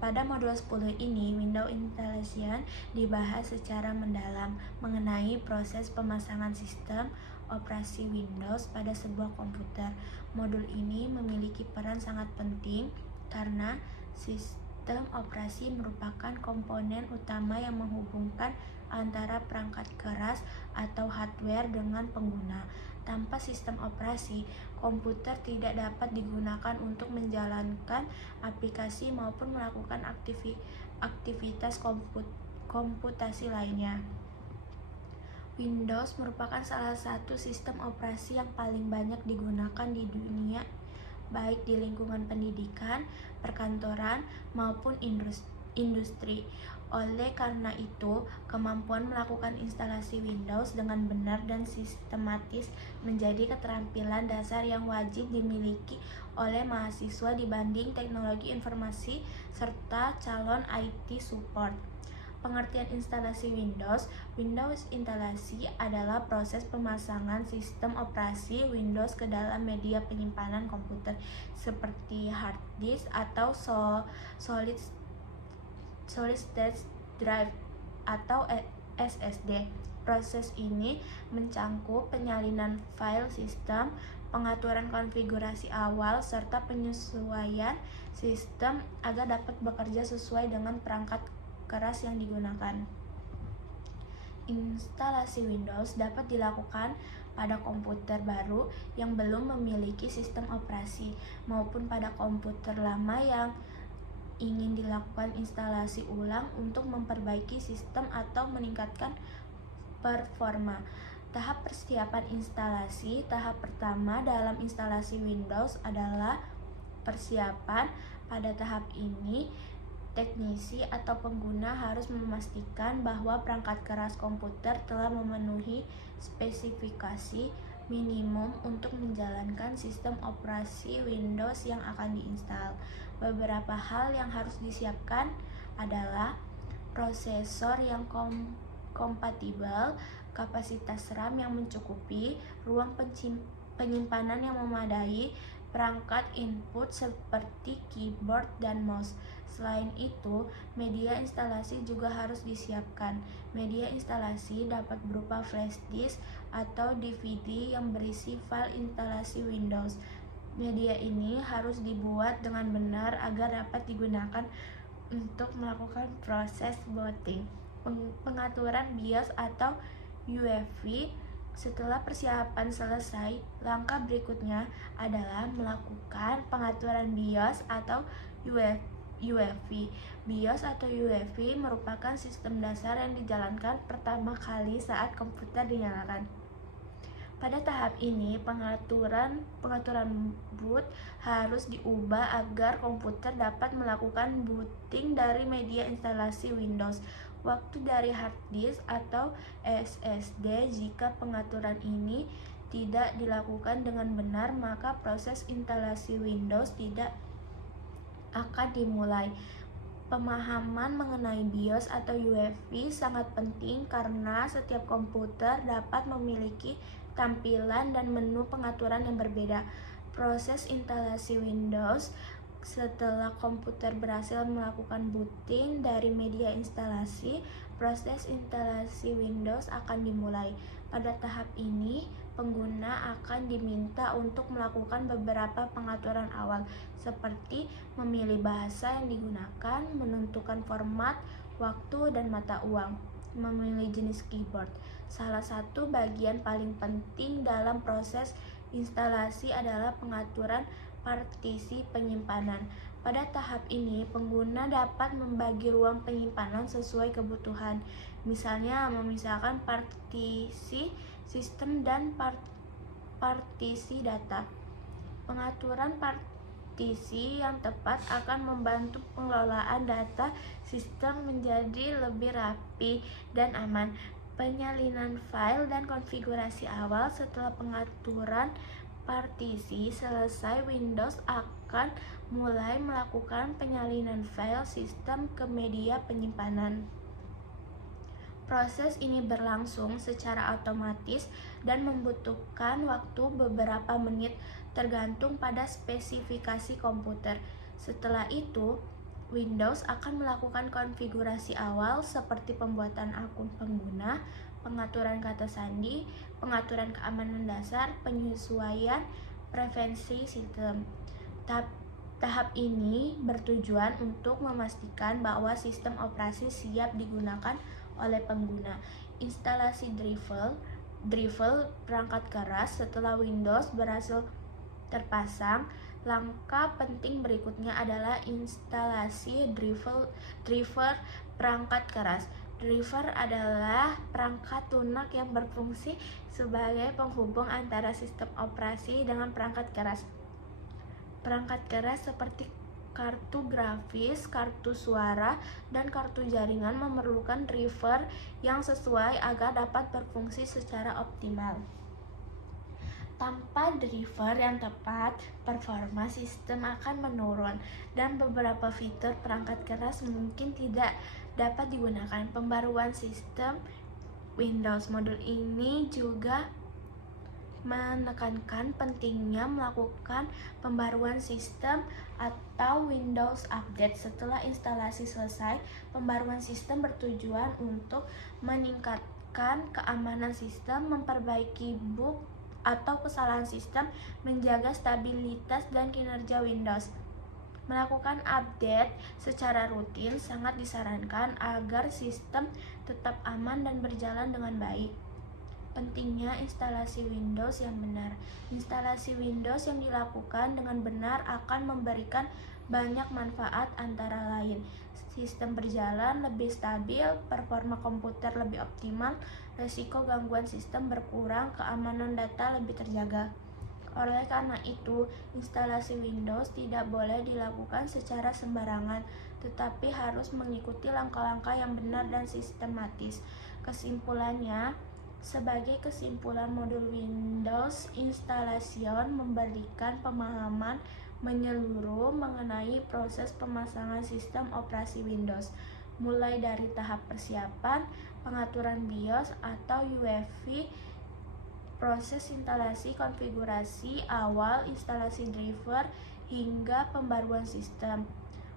Pada modul 10 ini, Windows Installation dibahas secara mendalam mengenai proses pemasangan sistem operasi Windows pada sebuah komputer. Modul ini memiliki peran sangat penting karena sistem operasi merupakan komponen utama yang menghubungkan antara perangkat keras atau hardware dengan pengguna. Tanpa sistem operasi, komputer tidak dapat digunakan untuk menjalankan aplikasi maupun melakukan aktivitas komputasi lainnya. Windows merupakan salah satu sistem operasi yang paling banyak digunakan di dunia, baik di lingkungan pendidikan, perkantoran, maupun industri. Oleh karena itu, kemampuan melakukan instalasi Windows dengan benar dan sistematis menjadi keterampilan dasar yang wajib dimiliki oleh mahasiswa dibanding teknologi informasi serta calon IT support. Pengertian instalasi Windows. Windows instalasi adalah proses pemasangan sistem operasi Windows ke dalam media penyimpanan komputer seperti hard disk atau solid state drive atau SSD. Proses ini mencakup penyalinan file sistem, pengaturan konfigurasi awal, serta penyesuaian sistem agar dapat bekerja sesuai dengan perangkat keras yang digunakan. Instalasi Windows dapat dilakukan pada komputer baru yang belum memiliki sistem operasi maupun pada komputer lama yang ingin dilakukan instalasi ulang untuk memperbaiki sistem atau meningkatkan performa. Tahap persiapan instalasi. Tahap pertama dalam instalasi Windows adalah persiapan. Pada tahap ini, teknisi atau pengguna harus memastikan bahwa perangkat keras komputer telah memenuhi spesifikasi minimum untuk menjalankan sistem operasi Windows yang akan diinstal. Beberapa hal yang harus disiapkan adalah prosesor yang kompatibel, kapasitas RAM yang mencukupi, ruang penyimpanan yang memadai, perangkat input seperti keyboard dan mouse. Selain itu, media instalasi juga harus disiapkan. Media instalasi dapat berupa flash disk atau DVD yang berisi file instalasi Windows. Media ini harus dibuat dengan benar agar dapat digunakan untuk melakukan proses booting. Pengaturan BIOS atau UEFI. Setelah persiapan selesai, langkah berikutnya adalah melakukan pengaturan BIOS atau UEFI. BIOS atau UEFI merupakan sistem dasar yang dijalankan pertama kali saat komputer dinyalakan. Pada tahap ini, pengaturan boot harus diubah agar komputer dapat melakukan booting dari media instalasi Windows. Waktu dari hard disk atau SSD. Jika pengaturan ini tidak dilakukan dengan benar, maka proses instalasi Windows tidak akan dimulai. Pemahaman mengenai BIOS atau UEFI sangat penting karena setiap komputer dapat memiliki tampilan dan menu pengaturan yang berbeda. Proses instalasi Windows. Setelah komputer berhasil melakukan booting dari media instalasi, proses instalasi Windows akan dimulai. Pada tahap ini, pengguna akan diminta untuk melakukan beberapa pengaturan awal, seperti memilih bahasa yang digunakan, menentukan format, waktu, dan mata uang, memilih jenis keyboard. Salah satu bagian paling penting dalam proses instalasi adalah pengaturan partisi penyimpanan. Pada tahap ini, pengguna dapat membagi ruang penyimpanan sesuai kebutuhan. Misalnya, memisahkan partisi sistem dan partisi data. Pengaturan partisi yang tepat akan membantu pengelolaan data sistem menjadi lebih rapi dan aman. Penyalinan file dan konfigurasi awal. Setelah pengaturan partisi selesai, Windows akan mulai melakukan penyalinan file sistem ke media penyimpanan. Proses ini berlangsung secara otomatis dan membutuhkan waktu beberapa menit tergantung pada spesifikasi komputer. Setelah itu, Windows akan melakukan konfigurasi awal seperti pembuatan akun pengguna, pengaturan kata sandi, pengaturan keamanan dasar, penyesuaian preferensi sistem. Tahap ini bertujuan untuk memastikan bahwa sistem operasi siap digunakan oleh pengguna. Instalasi driver. driver perangkat keras setelah Windows berhasil terpasang. Langkah penting berikutnya adalah instalasi driver perangkat keras. Driver adalah perangkat lunak yang berfungsi sebagai penghubung antara sistem operasi dengan perangkat keras. Perangkat keras seperti kartu grafis, kartu suara, dan kartu jaringan memerlukan driver yang sesuai agar dapat berfungsi secara optimal. Tanpa driver yang tepat, performa sistem akan menurun dan beberapa fitur perangkat keras mungkin tidak dapat digunakan. Pembaruan sistem Windows modul ini juga menekankan pentingnya melakukan pembaruan sistem atau Windows Update setelah instalasi selesai. Pembaruan sistem bertujuan untuk meningkatkan keamanan sistem, memperbaiki bug atau kesalahan sistem, menjaga stabilitas dan kinerja Windows. Melakukan update secara rutin sangat disarankan agar sistem tetap aman dan berjalan dengan baik. Pentingnya instalasi Windows yang benar. Instalasi Windows yang dilakukan dengan benar akan memberikan banyak manfaat, antara lain sistem berjalan lebih stabil, performa komputer lebih optimal, resiko gangguan sistem berkurang, keamanan data lebih terjaga. Oleh karena itu, instalasi Windows tidak boleh dilakukan secara sembarangan, tetapi harus mengikuti langkah-langkah yang benar dan sistematis. Kesimpulannya, sebagai kesimpulan, modul Windows Installation memberikan pemahaman menyeluruh mengenai proses pemasangan sistem operasi Windows, mulai dari tahap persiapan, pengaturan BIOS atau UEFI, proses instalasi, konfigurasi awal, instalasi driver, hingga pembaruan sistem.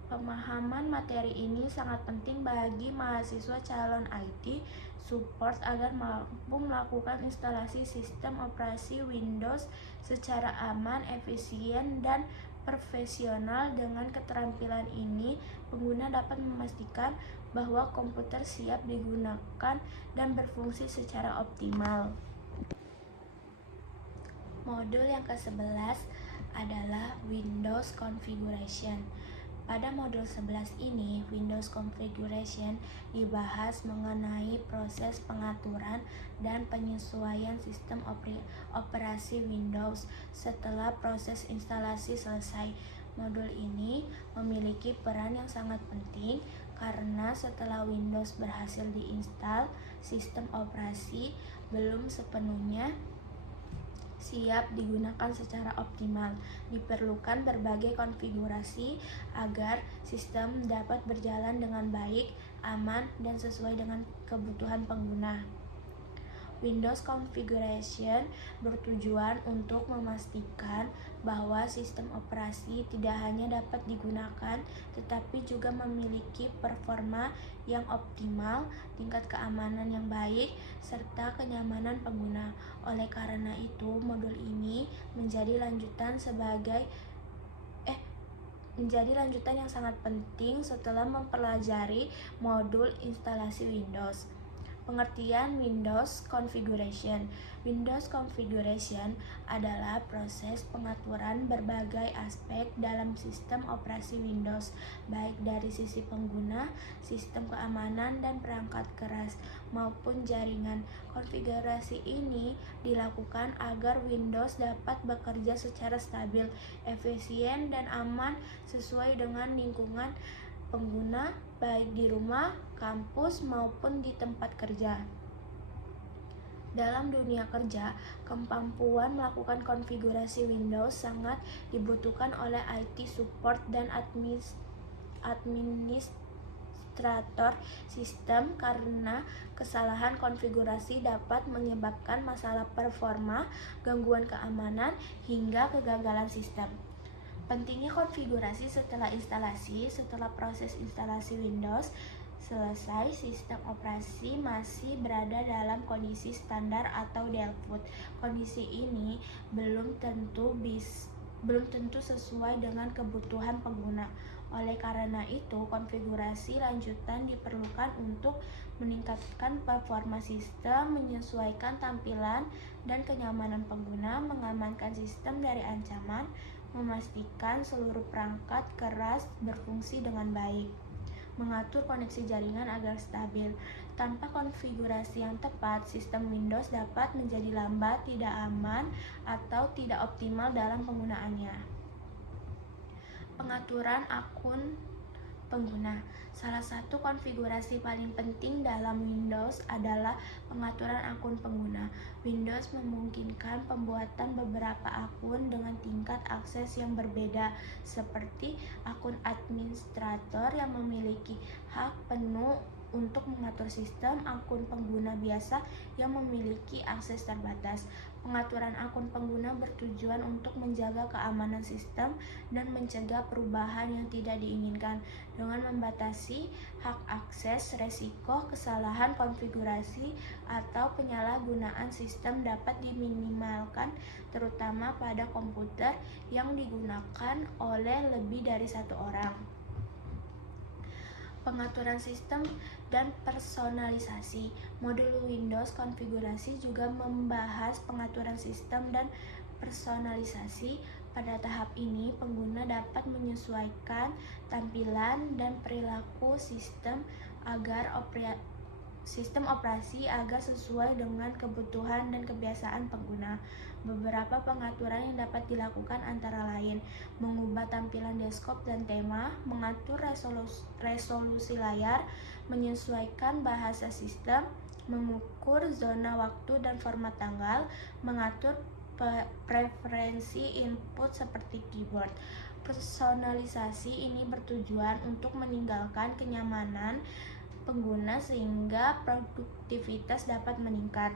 Pemahaman materi ini sangat penting bagi mahasiswa calon IT support agar mampu melakukan instalasi sistem operasi Windows secara aman, efisien, dan profesional. Dengan keterampilan ini, pengguna dapat memastikan bahwa komputer siap digunakan dan berfungsi secara optimal. Modul yang ke-11 adalah Windows Configuration. Pada modul 11 ini, Windows Configuration dibahas mengenai proses pengaturan dan penyesuaian sistem operasi Windows setelah proses instalasi selesai. Modul ini memiliki peran yang sangat penting karena setelah Windows berhasil diinstal, sistem operasi belum sepenuhnya siap digunakan secara optimal. Diperlukan berbagai konfigurasi agar sistem dapat berjalan dengan baik, aman, dan sesuai dengan kebutuhan pengguna. Windows Configuration bertujuan untuk memastikan bahwa sistem operasi tidak hanya dapat digunakan, tetapi juga memiliki performa yang optimal, tingkat keamanan yang baik, serta kenyamanan pengguna. Oleh karena itu, modul ini menjadi lanjutan yang sangat penting setelah mempelajari modul instalasi Windows. Pengertian Windows Configuration. Windows Configuration adalah proses pengaturan berbagai aspek dalam sistem operasi Windows, baik dari sisi pengguna, sistem keamanan, dan perangkat keras maupun jaringan. Konfigurasi ini dilakukan agar Windows dapat bekerja secara stabil, efisien, dan aman sesuai dengan lingkungan pengguna, baik di rumah, kampus, maupun di tempat kerja. Dalam dunia kerja, kemampuan melakukan konfigurasi Windows sangat dibutuhkan oleh IT support dan administrator sistem karena kesalahan konfigurasi dapat menyebabkan masalah performa, gangguan keamanan, hingga kegagalan sistem. Pentingnya konfigurasi setelah instalasi. Setelah proses instalasi Windows selesai, sistem operasi masih berada dalam kondisi standar atau default. Kondisi ini belum tentu sesuai dengan kebutuhan pengguna. Oleh karena itu, konfigurasi lanjutan diperlukan untuk meningkatkan performa sistem, menyesuaikan tampilan dan kenyamanan pengguna, mengamankan sistem dari ancaman, memastikan seluruh perangkat keras berfungsi dengan baik, mengatur koneksi jaringan agar stabil. Tanpa konfigurasi yang tepat, sistem Windows dapat menjadi lambat, tidak aman, atau tidak optimal dalam penggunaannya. Pengaturan akun pengguna. Salah satu konfigurasi paling penting dalam Windows adalah pengaturan akun pengguna. Windows memungkinkan pembuatan beberapa akun dengan tingkat akses yang berbeda, seperti akun administrator yang memiliki hak penuh untuk mengatur sistem, akun pengguna biasa yang memiliki akses terbatas. Pengaturan akun pengguna bertujuan untuk menjaga keamanan sistem dan mencegah perubahan yang tidak diinginkan. Dengan membatasi hak akses, resiko kesalahan konfigurasi atau penyalahgunaan sistem dapat diminimalkan, terutama pada komputer yang digunakan oleh lebih dari satu orang. Pengaturan sistem dan personalisasi. Modul Windows konfigurasi juga membahas pengaturan sistem dan personalisasi. Pada tahap ini, pengguna dapat menyesuaikan tampilan dan perilaku sistem operasi agar sesuai dengan kebutuhan dan kebiasaan pengguna. Beberapa pengaturan yang dapat dilakukan antara lain: mengubah tampilan desktop dan tema, mengatur resolusi layar, menyesuaikan bahasa sistem, mengukur zona waktu dan format tanggal, mengatur preferensi input seperti keyboard. Personalisasi ini bertujuan untuk meninggalkan kenyamanan pengguna sehingga produktivitas dapat meningkat.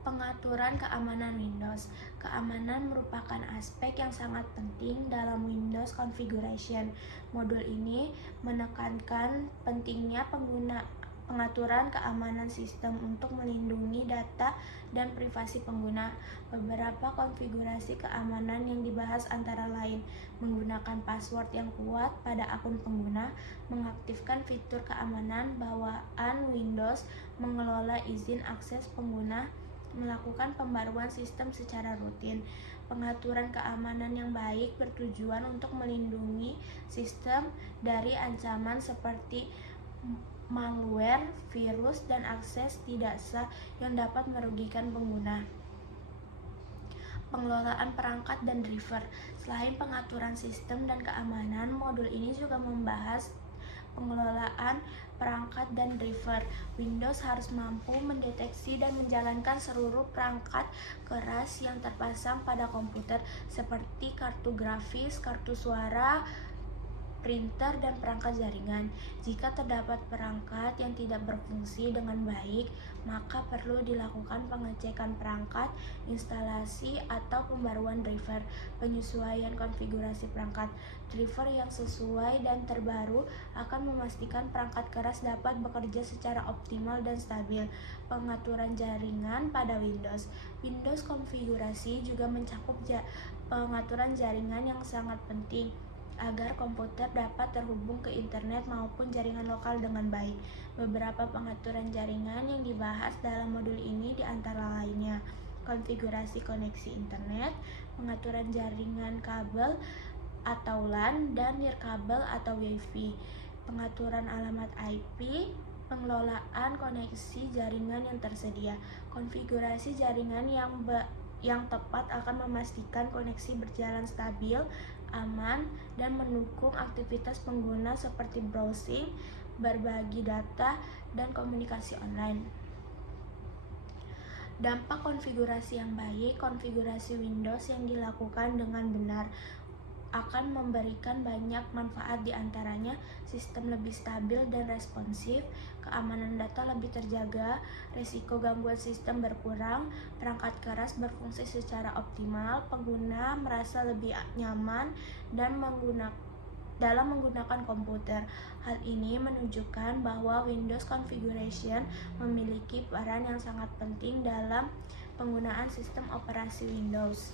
Pengaturan keamanan Windows. Keamanan merupakan aspek yang sangat penting dalam Windows Configuration. Modul ini menekankan pentingnya pengaturan keamanan sistem untuk melindungi data dan privasi pengguna. Beberapa konfigurasi keamanan yang dibahas antara lain: menggunakan password yang kuat pada akun pengguna, mengaktifkan fitur keamanan bawaan Windows, mengelola izin akses pengguna, melakukan pembaruan sistem secara rutin. Pengaturan keamanan yang baik bertujuan untuk melindungi sistem dari ancaman seperti malware, virus, dan akses tidak sah yang dapat merugikan pengguna. Pengelolaan perangkat dan driver. Selain pengaturan sistem dan keamanan, modul ini juga membahas pengelolaan perangkat dan driver. Windows harus mampu mendeteksi dan menjalankan seluruh perangkat keras yang terpasang pada komputer, seperti kartu grafis, kartu suara, printer, dan perangkat jaringan. Jika terdapat perangkat yang tidak berfungsi dengan baik, maka perlu dilakukan pengecekan perangkat, instalasi, atau pembaruan driver. Penyesuaian konfigurasi perangkat. Driver yang sesuai dan terbaru akan memastikan perangkat keras dapat bekerja secara optimal dan stabil. Pengaturan jaringan pada Windows. Windows konfigurasi juga mencakup pengaturan jaringan yang sangat penting agar komputer dapat terhubung ke internet maupun jaringan lokal dengan baik. Beberapa pengaturan jaringan yang dibahas dalam modul ini diantara lainnya: konfigurasi koneksi internet, pengaturan jaringan kabel atau LAN dan nirkabel atau Wi-Fi, pengaturan alamat IP, pengelolaan koneksi jaringan yang tersedia. Konfigurasi jaringan yang tepat akan memastikan koneksi berjalan stabil, aman, dan mendukung aktivitas pengguna seperti browsing, berbagi data, dan komunikasi online. Dampak konfigurasi yang baik. Konfigurasi Windows yang dilakukan dengan benar akan memberikan banyak manfaat, diantaranya sistem lebih stabil dan responsif, keamanan data lebih terjaga, risiko gangguan sistem berkurang, perangkat keras berfungsi secara optimal, pengguna merasa lebih nyaman dalam menggunakan komputer. Hal ini menunjukkan bahwa Windows Configuration memiliki peran yang sangat penting dalam penggunaan sistem operasi Windows.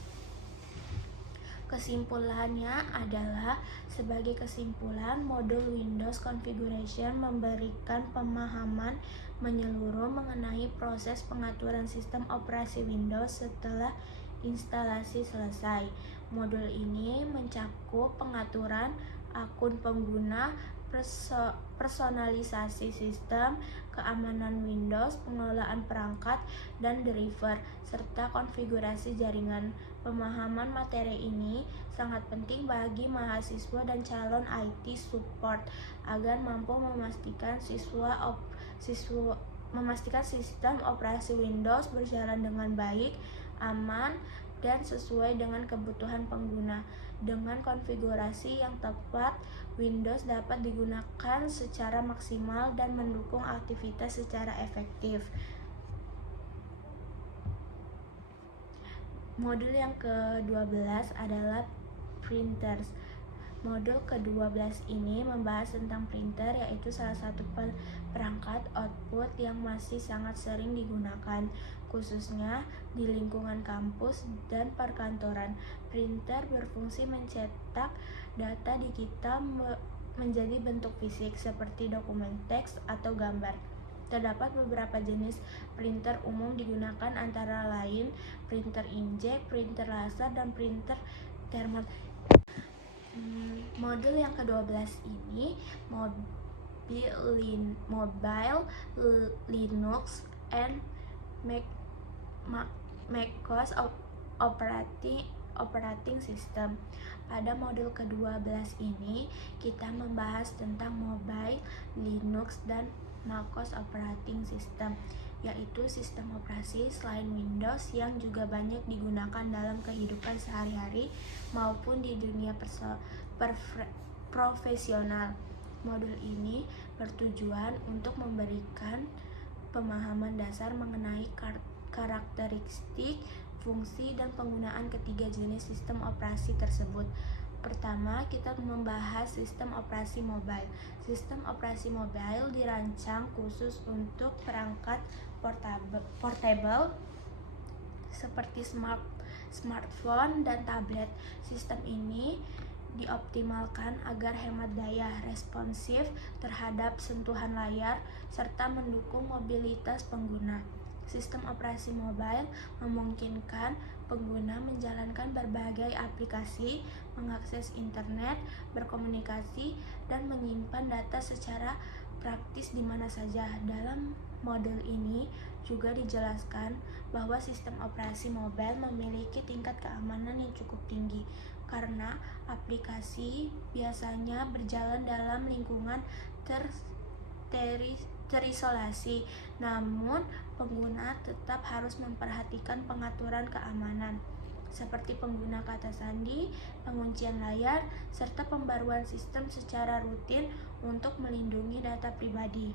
Kesimpulannya adalah, sebagai kesimpulan, modul Windows Configuration memberikan pemahaman menyeluruh mengenai proses pengaturan sistem operasi Windows setelah instalasi selesai. Modul ini mencakup pengaturan akun pengguna, personalisasi sistem, keamanan Windows, pengelolaan perangkat dan driver, serta konfigurasi jaringan. Pemahaman materi ini sangat penting bagi mahasiswa dan calon IT support agar mampu memastikan sistem operasi Windows berjalan dengan baik, aman, dan sesuai dengan kebutuhan pengguna. Dengan konfigurasi yang tepat, Windows dapat digunakan secara maksimal dan mendukung aktivitas secara efektif. Modul yang ke-12 adalah printers. Modul ke-12 ini membahas tentang printer, yaitu salah satu perangkat output yang masih sangat sering digunakan, khususnya di lingkungan kampus dan perkantoran. Printer berfungsi mencetak data digital menjadi bentuk fisik seperti dokumen teks atau gambar. Terdapat beberapa jenis printer umum digunakan, antara lain printer inkjet, printer laser, dan printer thermal. Modul yang ke-12 ini Mobile Linux and macOS operating system. Pada modul ke-12 ini kita membahas tentang Mobile Linux dan macOS operating system, yaitu sistem operasi selain Windows yang juga banyak digunakan dalam kehidupan sehari-hari maupun di dunia profesional. Modul ini bertujuan untuk memberikan pemahaman dasar mengenai karakteristik, fungsi, dan penggunaan ketiga jenis sistem operasi tersebut. Pertama, kita membahas sistem operasi mobile. Sistem operasi mobile dirancang khusus untuk perangkat portable seperti smartphone dan tablet. Sistem ini dioptimalkan agar hemat daya, responsif terhadap sentuhan layar, serta mendukung mobilitas pengguna. Sistem operasi mobile memungkinkan pengguna menjalankan berbagai aplikasi, mengakses internet, berkomunikasi, dan menyimpan data secara praktis di mana saja. Dalam modul ini juga dijelaskan bahwa sistem operasi mobile memiliki tingkat keamanan yang cukup tinggi karena aplikasi biasanya berjalan dalam lingkungan terisolasi, namun pengguna tetap harus memperhatikan pengaturan keamanan seperti pengguna kata sandi, penguncian layar, serta pembaruan sistem secara rutin untuk melindungi data pribadi.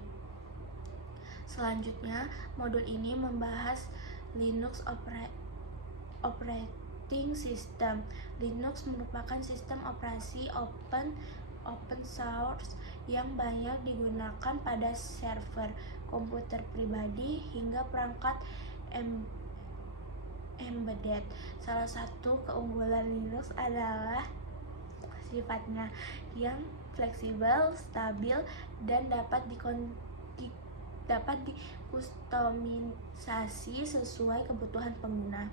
Selanjutnya, modul ini membahas Linux operating system. Linux merupakan sistem operasi open source yang banyak digunakan pada server, komputer pribadi, hingga perangkat embedded. Salah satu keunggulan Linux adalah sifatnya yang fleksibel, stabil, dan dapat dikustomisasi sesuai kebutuhan pengguna.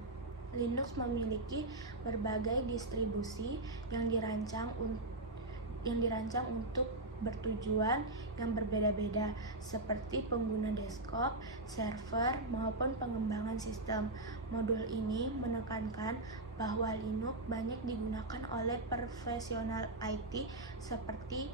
Linux memiliki berbagai distribusi yang dirancang untuk bertujuan yang berbeda-beda, seperti pengguna desktop, server, maupun pengembangan sistem. Modul ini menekankan bahwa Linux banyak digunakan oleh profesional IT seperti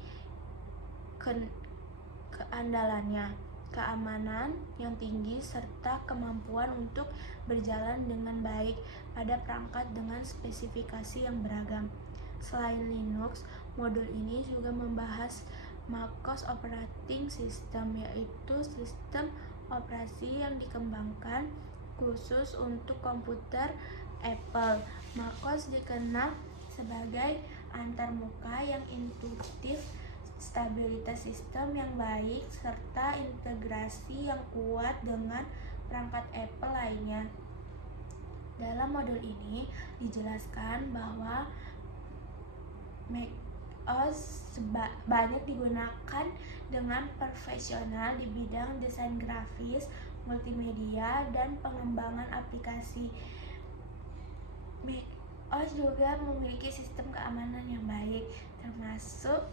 keandalannya, keamanan yang tinggi, serta kemampuan untuk berjalan dengan baik pada perangkat dengan spesifikasi yang beragam. Selain Linux, modul ini juga membahas macOS operating system, yaitu sistem operasi yang dikembangkan khusus untuk komputer Apple. macOS dikenal sebagai antarmuka yang intuitif, stabilitas sistem yang baik, serta integrasi yang kuat dengan perangkat Apple lainnya. Dalam modul ini dijelaskan bahwa MacOS banyak digunakan dengan profesional di bidang desain grafis, multimedia, dan pengembangan aplikasi. macOS juga memiliki sistem keamanan yang baik, termasuk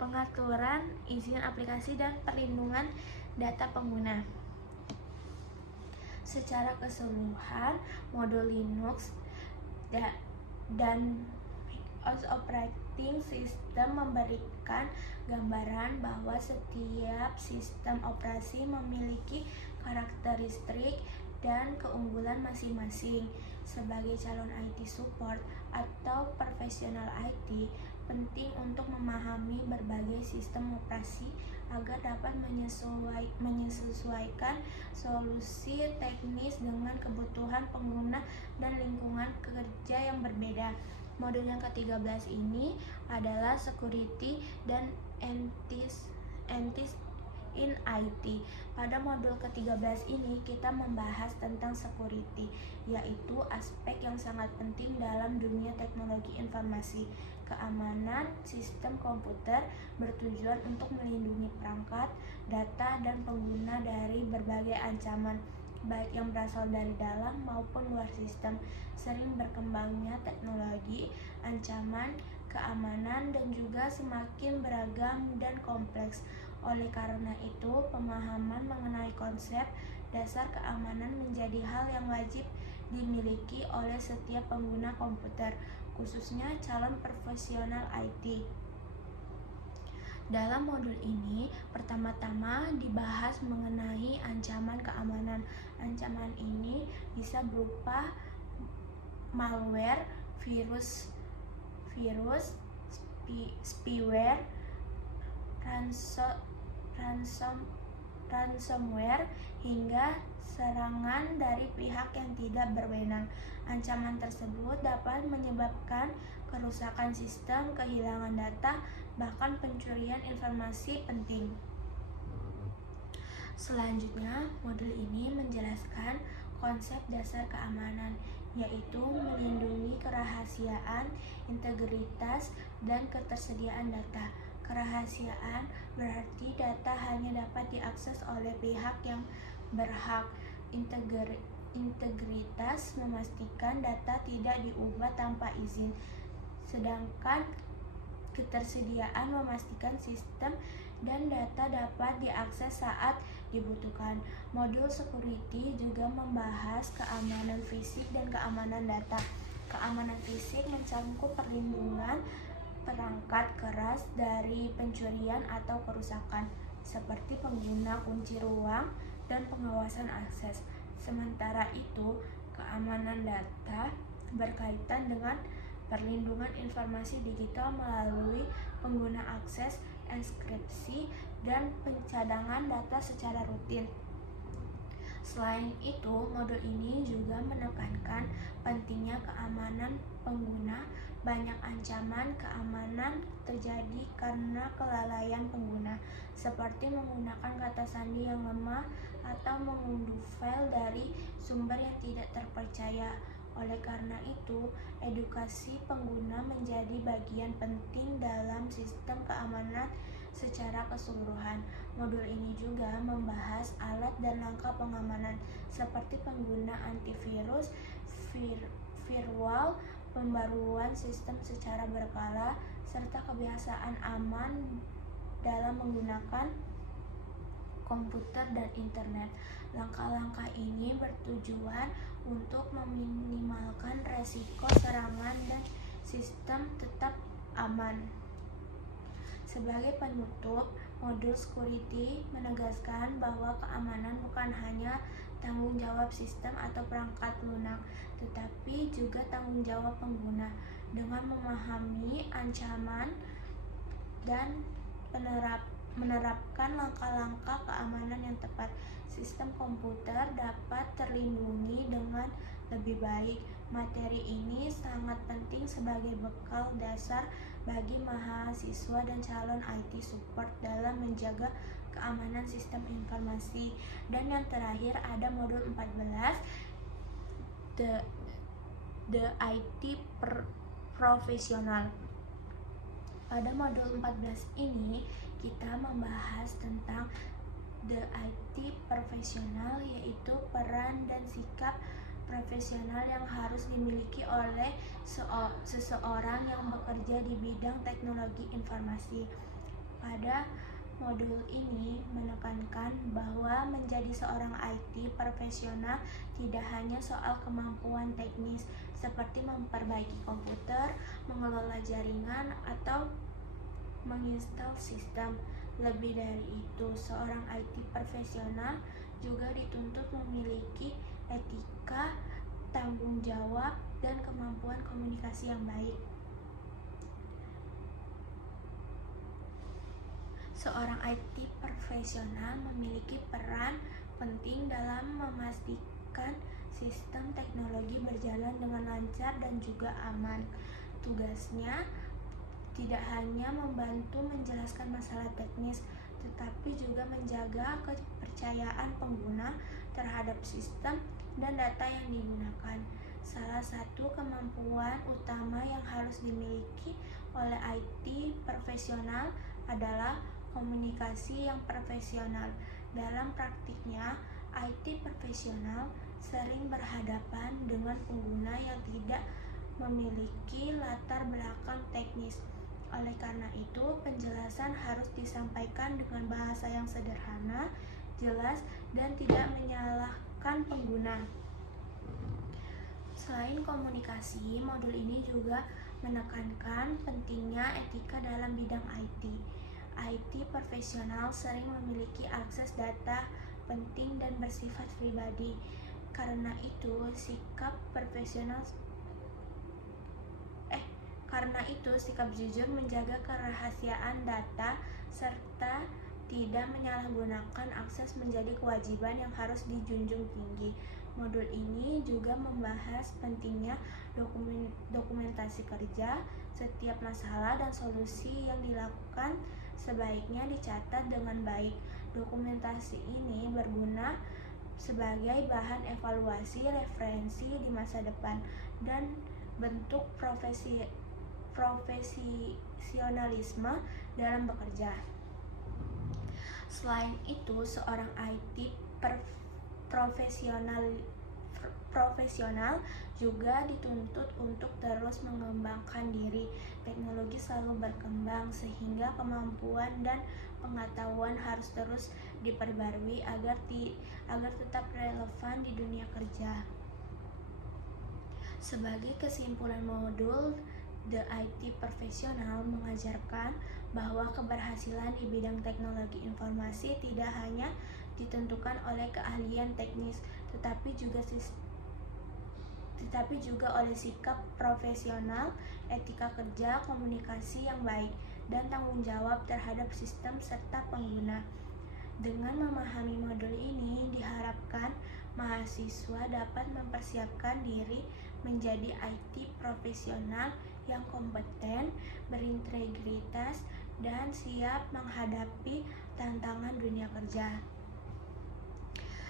pengaturan izin aplikasi dan perlindungan data pengguna. Secara keseluruhan, modul Linux dan macOS operating system memberikan gambaran bahwa setiap sistem operasi memiliki karakteristik dan keunggulan masing-masing. Sebagai calon IT support atau profesional IT, penting untuk memahami berbagai sistem operasi agar dapat menyesuaikan solusi teknis dengan kebutuhan pengguna dan lingkungan kerja yang berbeda. Modul yang ke-13 ini adalah Security dan Ethics in IT. Pada modul ke-13 ini kita membahas tentang security, yaitu aspek yang sangat penting dalam dunia teknologi informasi. Keamanan sistem komputer bertujuan untuk melindungi perangkat, data, dan pengguna dari berbagai ancaman, baik yang berasal dari dalam maupun luar sistem. Sering berkembangnya teknologi, ancaman keamanan, dan juga semakin beragam dan kompleks. Oleh karena itu, pemahaman mengenai konsep dasar keamanan menjadi hal yang wajib dimiliki oleh setiap pengguna komputer, khususnya calon profesional IT. Dalam modul ini, pertama-tama dibahas mengenai ancaman keamanan. Ancaman ini bisa berupa malware, virus, spyware, ransomware, hingga serangan dari pihak yang tidak berwenang. Ancaman tersebut dapat menyebabkan kerusakan sistem, kehilangan data, bahkan pencurian informasi penting. Selanjutnya, modul ini menjelaskan konsep dasar keamanan, yaitu melindungi kerahasiaan, integritas, dan ketersediaan data. Kerahasiaan berarti data hanya dapat diakses oleh pihak yang berhak. Integritas memastikan data tidak diubah tanpa izin, sedangkan ketersediaan memastikan sistem dan data dapat diakses saat dibutuhkan. Modul security juga membahas keamanan fisik dan keamanan data. Keamanan fisik mencakup perlindungan perangkat keras dari pencurian atau kerusakan, seperti pengguna kunci ruang dan pengawasan akses. Sementara itu, keamanan data berkaitan dengan perlindungan informasi digital melalui pengguna akses, enkripsi, dan pencadangan data secara rutin. Selain itu, modul ini juga menekankan pentingnya keamanan pengguna. Banyak ancaman keamanan terjadi karena kelalaian pengguna, seperti menggunakan kata sandi yang lemah atau mengunduh file dari sumber yang tidak terpercaya. Oleh karena itu, edukasi pengguna menjadi bagian penting dalam sistem keamanan secara keseluruhan. Modul ini juga membahas alat dan langkah pengamanan, seperti penggunaan antivirus, firewall, pembaruan sistem secara berkala, serta kebiasaan aman dalam menggunakan komputer dan internet. Langkah-langkah ini bertujuan untuk meminimalkan resiko serangan dan sistem tetap aman. Sebagai penutup, modul security menegaskan bahwa keamanan bukan hanya tanggung jawab sistem atau perangkat lunak, tetapi juga tanggung jawab pengguna. Dengan memahami ancaman dan menerapkan langkah-langkah keamanan yang tepat, sistem komputer dapat terlindungi dengan lebih baik. Materi ini sangat penting sebagai bekal dasar bagi mahasiswa dan calon IT support dalam menjaga keamanan sistem informasi. Dan yang terakhir ada modul 14, The IT Professional. Pada modul 14 ini, kita membahas tentang the IT profesional, yaitu peran dan sikap profesional yang harus dimiliki oleh seseorang yang bekerja di bidang teknologi informasi. Pada modul ini menekankan bahwa menjadi seorang IT profesional tidak hanya soal kemampuan teknis seperti memperbaiki komputer, mengelola jaringan, atau menginstal sistem. Lebih dari itu, seorang IT profesional juga dituntut memiliki etika, tanggung jawab, dan kemampuan komunikasi yang baik. Seorang IT profesional memiliki peran penting dalam memastikan sistem teknologi berjalan dengan lancar dan juga aman. Tugasnya tidak hanya membantu menjelaskan masalah teknis, tetapi juga menjaga kepercayaan pengguna terhadap sistem dan data yang digunakan. Salah satu kemampuan utama yang harus dimiliki oleh IT profesional adalah komunikasi yang profesional. Dalam praktiknya, IT profesional sering berhadapan dengan pengguna yang tidak memiliki latar belakang teknis. Oleh karena itu, penjelasan harus disampaikan dengan bahasa yang sederhana, jelas, dan tidak menyalahkan pengguna. Selain komunikasi, modul ini juga menekankan pentingnya etika dalam bidang IT. IT profesional sering memiliki akses data penting dan bersifat pribadi. Karena itu, sikap jujur menjaga kerahasiaan data serta tidak menyalahgunakan akses menjadi kewajiban yang harus dijunjung tinggi. Modul ini juga membahas pentingnya dokumentasi kerja. Setiap masalah dan solusi yang dilakukan sebaiknya dicatat dengan baik. Dokumentasi ini berguna sebagai bahan evaluasi referensi di masa depan dan bentuk profesionalisme dalam bekerja. Selain itu, seorang IT profesional juga dituntut untuk terus mengembangkan diri. Teknologi selalu berkembang sehingga kemampuan dan pengetahuan harus terus diperbarui agar tetap relevan di dunia kerja. Sebagai kesimpulan modul, The IT Profesional mengajarkan bahwa keberhasilan di bidang teknologi informasi tidak hanya ditentukan oleh keahlian teknis, tetapi juga oleh sikap profesional, etika kerja, komunikasi yang baik, dan tanggung jawab terhadap sistem serta pengguna. Dengan memahami modul ini, diharapkan mahasiswa dapat mempersiapkan diri menjadi IT profesional yang kompeten, berintegritas, dan siap menghadapi tantangan dunia kerja.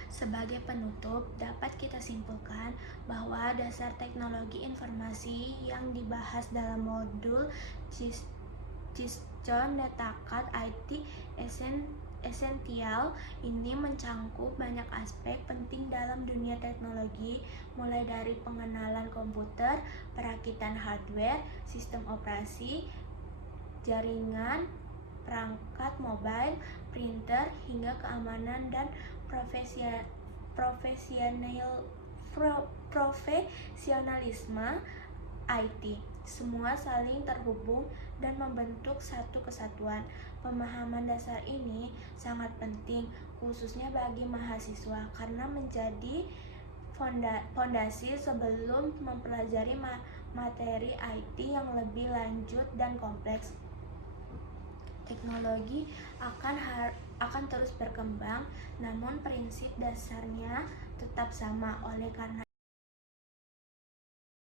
Sebagai penutup, dapat kita simpulkan bahwa dasar teknologi informasi yang dibahas dalam modul Cisco Netakat IT Esensial ini mencangkup banyak aspek penting dalam dunia teknologi, mulai dari pengenalan komputer, perakitan hardware, sistem operasi, jaringan, perangkat mobile, printer, hingga keamanan dan profesionalisme IT. Semua saling terhubung dan membentuk satu kesatuan. Pemahaman dasar ini sangat penting, khususnya bagi mahasiswa, karena menjadi fondasi sebelum mempelajari materi IT yang lebih lanjut dan kompleks. Teknologi akan terus berkembang, namun prinsip dasarnya tetap sama. Oleh karena